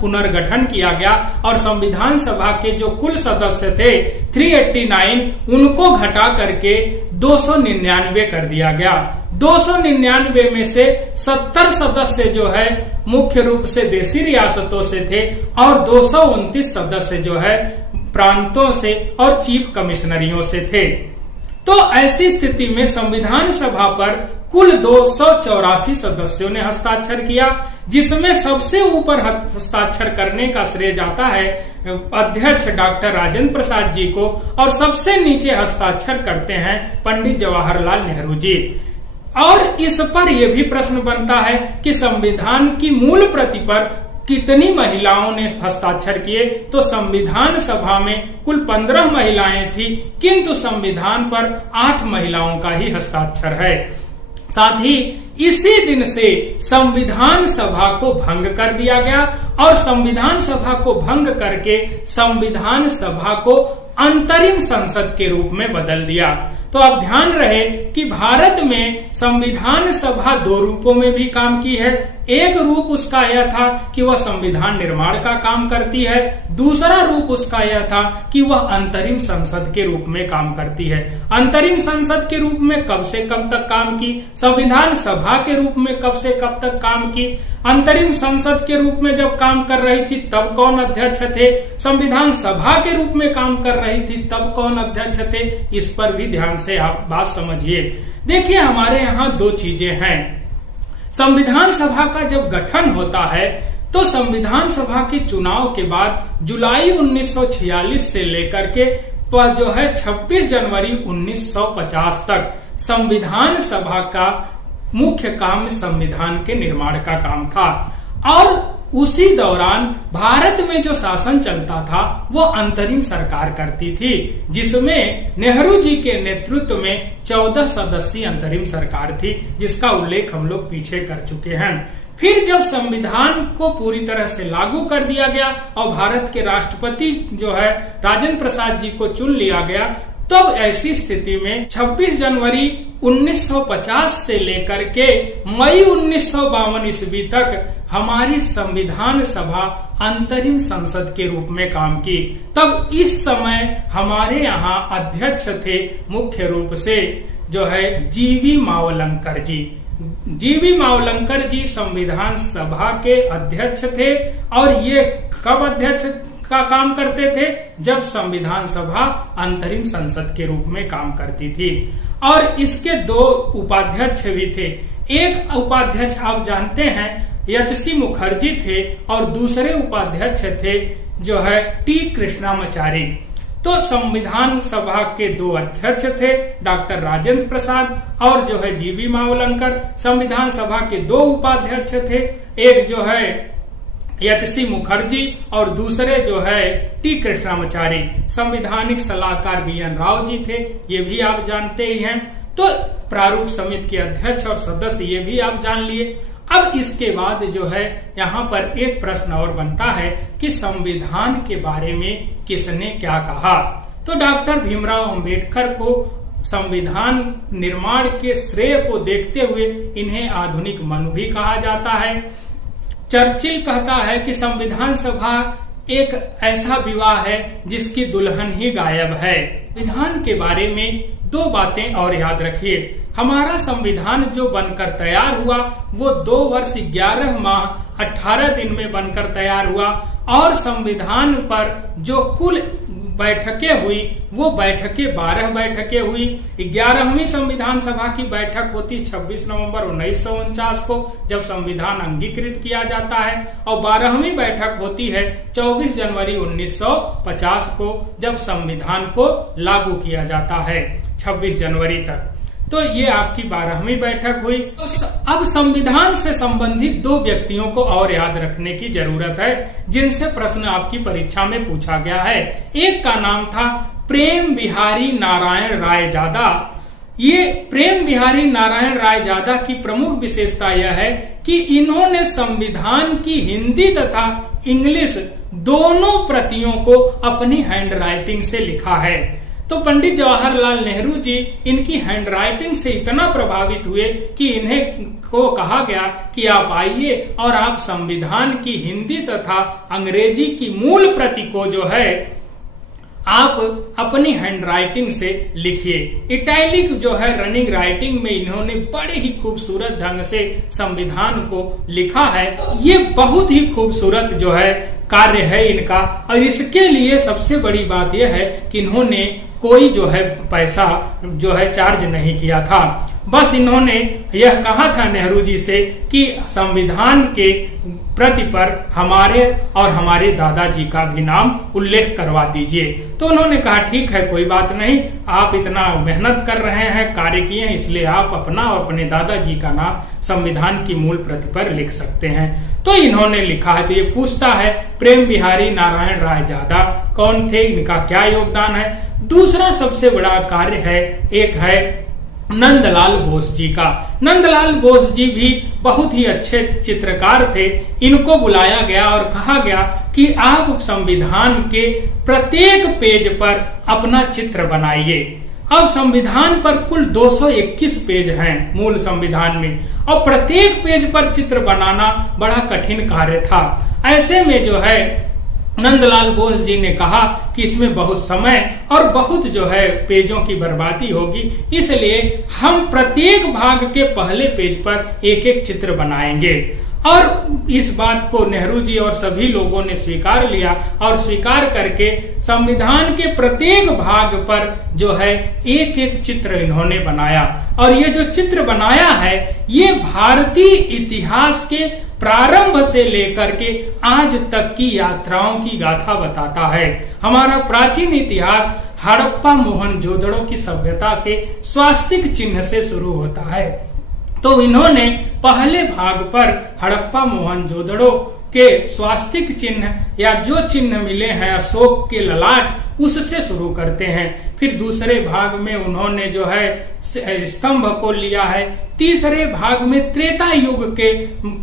पुनर्गठन किया गया और संविधान सभा के जो कुल सदस्य थे 389 उनको घटा करके 299 कर दिया गया। 299 में से 70 सदस्य जो है मुख्य रूप से देशी रियासतों से थे और 229 सदस्य जो है प्रांतों से और चीफ कमिश्नरियों से थे। तो ऐसी स्थिति में संविधान सभा पर कुल 284 सदस्यों ने हस्ताक्षर किया, जिसमें सबसे ऊपर हस्ताक्षर करने का श्रेय जाता है अध्यक्ष डॉक्टर राजेंद्र प्रसाद जी को और सबसे नीचे हस्ताक्षर करते हैं पंडित जवाहरलाल नेहरू जी। और इस पर यह भी प्रश्न बनता है कि संविधान की मूल प्रति पर कितनी महिलाओं ने हस्ताक्षर किए। तो संविधान सभा में कुल 15 महिलाएं थी, किंतु संविधान पर 8 महिलाओं का ही हस्ताक्षर है। साथ ही इसी दिन से संविधान सभा को भंग कर दिया गया और संविधान सभा को भंग करके संविधान सभा को अंतरिम संसद के रूप में बदल दिया। तो अब ध्यान रहे कि भारत में संविधान सभा 2 रूपों में भी काम की है। एक रूप उसका यह था कि वह संविधान निर्माण का काम करती है, दूसरा रूप उसका यह था कि वह अंतरिम संसद के रूप में काम करती है। अंतरिम संसद के रूप में कब से कब तक काम की, संविधान सभा के रूप में कब से कब तक काम की, अंतरिम संसद के रूप में जब काम कर रही थी तब कौन अध्यक्ष थे, संविधान सभा के रूप में काम कर रही थी तब कौन अध्यक्ष थे, इस पर भी ध्यान से आप बात समझिए। देखिए हमारे यहाँ 2 चीजें हैं। संविधान सभा का जब गठन होता है तो संविधान सभा के चुनाव के बाद जुलाई 1946 से लेकर के जो है 26 जनवरी 1950 तक संविधान सभा का मुख्य काम संविधान के निर्माण का काम था और उसी दौरान भारत में जो शासन चलता था वो अंतरिम सरकार करती थी, जिसमें नेहरू जी के नेतृत्व में 14 सदस्यीय अंतरिम सरकार थी, जिसका उल्लेख हम लोग पीछे कर चुके हैं। फिर जब संविधान को पूरी तरह से लागू कर दिया गया और भारत के राष्ट्रपति जो है राजेंद्र प्रसाद जी को चुन लिया गया, तब ऐसी स्थिति में 26 जनवरी 1950 से लेकर के मई 1952 ईस्वी तक हमारी संविधान सभा अंतरिम संसद के रूप में काम की। तब इस समय हमारे यहाँ अध्यक्ष थे मुख्य रूप से जो है जीवी मावलंकर जी। जीवी मावलंकर जी संविधान सभा के अध्यक्ष थे और ये कब अध्यक्ष का काम करते थे, जब संविधान सभा अंतरिम संसद के रूप में काम करती थी। और इसके 2 उपाध्यक्ष भी थे। एक उपाध्यक्ष आप जानते हैं एच.सी. मुखर्जी थे और दूसरे उपाध्यक्ष थे जो है टी. कृष्णामाचारी। तो संविधान सभा के 2 अध्यक्ष थे, डॉक्टर राजेंद्र प्रसाद और जो है जीवी मावलंकर। संविधान सभा के 2 उपाध्यक्ष थे, एक जो है एच.सी. मुखर्जी और दूसरे जो है टी. कृष्णामाचारी। संवैधानिक सलाहकार बी.एन. राव जी थे, ये भी आप जानते ही हैं। तो प्रारूप समिति के अध्यक्ष और सदस्य ये भी आप जान लिए। अब इसके बाद जो है यहाँ पर एक प्रश्न और बनता है कि संविधान के बारे में किसने क्या कहा। तो डॉक्टर भीमराव अंबेडकर को संविधान निर्माण के श्रेय को देखते हुए इन्हें आधुनिक मनु भी कहा जाता है। चर्चिल कहता है कि संविधान सभा एक ऐसा विवाह है जिसकी दुल्हन ही गायब है। संविधान के बारे में दो बातें और याद रखिए। हमारा संविधान जो बनकर तैयार हुआ वो 2 वर्ष 11 माह 18 दिन में बनकर तैयार हुआ, और संविधान पर जो कुल बैठकें हुई वो बैठकें 12 बैठकें हुई। 11वीं संविधान सभा की बैठक होती 26 नवंबर 1949 को, जब संविधान अंगीकृत किया जाता है, और 12वीं बैठक होती है 24 जनवरी 1950 को, जब संविधान को लागू किया जाता है 26 जनवरी तक। तो ये आपकी 12वीं बैठक हुई। अब संविधान से संबंधित 2 व्यक्तियों को और याद रखने की जरूरत है, जिनसे प्रश्न आपकी परीक्षा में पूछा गया है। एक का नाम था प्रेम बिहारी नारायण रायजादा। ये प्रेम बिहारी नारायण रायजादा की प्रमुख विशेषता यह है कि इन्होंने संविधान की हिंदी तथा इंग्लिश दोनों प्रतियों को अपनी हैंडराइटिंग से लिखा है। तो पंडित जवाहरलाल नेहरू जी इनकी हैंडराइटिंग से इतना प्रभावित हुए कि इन्हें को कहा गया कि आप आइए और आप संविधान की हिंदी तथा अंग्रेजी की मूल प्रति को जो है आप अपनी हैंडराइटिंग से लिखिए। इटैलिक जो है रनिंग राइटिंग में इन्होंने बड़े ही खूबसूरत ढंग से संविधान को लिखा है। ये बहुत ही खूबसूरत जो है कार्य है इनका, और इसके लिए सबसे बड़ी बात यह है कि इन्होंने कोई जो है पैसा जो है चार्ज नहीं किया था। बस इन्होंने यह कहा था नेहरू जी से कि संविधान के प्रति पर हमारे और हमारे दादाजी का भी नाम उल्लेख करवा दीजिए। तो उन्होंने कहा ठीक है, कोई बात नहीं, आप इतना मेहनत कर रहे हैं, कार्य किए हैं, इसलिए आप अपना और अपने दादाजी का नाम संविधान की मूल प्रति पर लिख सकते हैं। तो इन्होंने लिखा है। तो ये पूछता है प्रेम बिहारी नारायण रायजादा कौन थे, इनका क्या योगदान है। दूसरा सबसे बड़ा कार्य है, एक है नंदलाल बोस जी का। नंदलाल बोस जी भी बहुत ही अच्छे चित्रकार थे। इनको बुलाया गया और कहा गया कि आप संविधान के प्रत्येक पेज पर अपना चित्र बनाइए। अब संविधान पर कुल 221 पेज हैं मूल संविधान में, और प्रत्येक पेज पर चित्र बनाना बड़ा कठिन कार्य था। ऐसे में जो है नंदलाल बोस जी ने कहा कि इसमें बहुत समय और बहुत जो है पेजों की बर्बादी होगी, इसलिए हम प्रत्येक भाग के पहले पेज पर एक एक चित्र बनाएंगे। और इस बात को नेहरू जी और सभी लोगों ने स्वीकार लिया, और स्वीकार करके संविधान के प्रत्येक भाग पर जो है एक एक चित्र इन्होंने बनाया। और ये जो चित्र बनाया है ये भारतीय इतिहास के प्रारंभ से लेकर के आज तक की यात्राओं की गाथा बताता है। हमारा प्राचीन इतिहास हड़प्पा मोहनजोदड़ो की सभ्यता के स्वास्तिक चिन्ह से शुरू होता है। तो इन्होंने पहले भाग पर हड़प्पा मोहनजोदड़ो के स्वास्तिक चिन्ह या जो चिन्ह मिले हैं अशोक के ललाट, उससे शुरू करते हैं। फिर दूसरे भाग में उन्होंने जो है स्तंभ को लिया है। तीसरे भाग में त्रेता युग के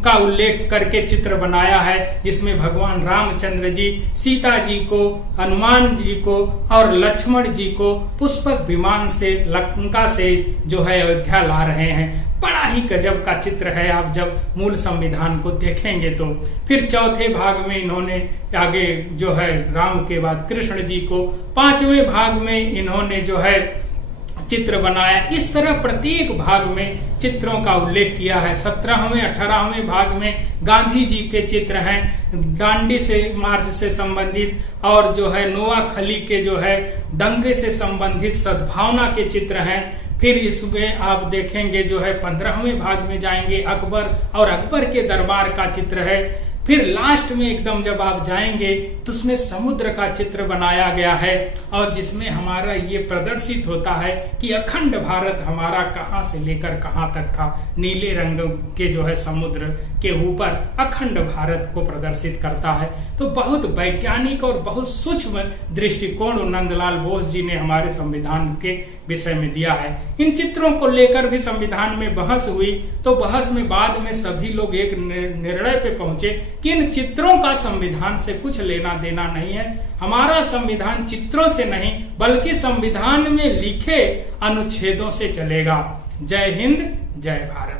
का उल्लेख करके चित्र बनाया है, जिसमें भगवान रामचंद्र जी सीता जी को, हनुमान जी को और लक्ष्मण जी को पुष्पक विमान से लंका से जो है अयोध्या ला रहे हैं। बड़ा ही गजब का चित्र है, आप जब मूल संविधान को देखेंगे तो। फिर चौथे भाग में इन्होंने आगे जो है राम के बाद कृष्ण जी को, 5वें भाग में इन्होंने जो है चित्र बनाया। इस तरह प्रत्येक भाग में चित्रों का उल्लेख किया है। 17वें 18वें भाग में गांधी जी के चित्र हैं, दांडी से मार्च से संबंधित, और जो है नोआखली के जो है दंगे से संबंधित सद्भावना के चित्र हैं। फिर इसमें आप देखेंगे जो है 15वें भाग में जाएंगे अकबर और अकबर के दरबार का चित्र है। फिर लास्ट में एकदम जब आप जाएंगे तो उसमें समुद्र का चित्र बनाया गया है, और जिसमें हमारा ये प्रदर्शित होता है कि अखंड भारत हमारा कहां से लेकर कहां तक था। नीले रंग के जो है समुद्र के ऊपर अखंड भारत को प्रदर्शित करता है। तो बहुत वैज्ञानिक और बहुत सूक्ष्म दृष्टिकोण नंदलाल बोस जी ने हमारे संविधान के विषय में दिया है। इन चित्रों को लेकर भी संविधान में बहस हुई, तो बहस में बाद में सभी लोग एक निर्णय पे पहुंचे कि इन चित्रों का संविधान से कुछ लेना देना नहीं है। हमारा संविधान चित्रों से नहीं बल्कि संविधान में लिखे अनुच्छेदों से चलेगा। जय हिंद, जय भारत।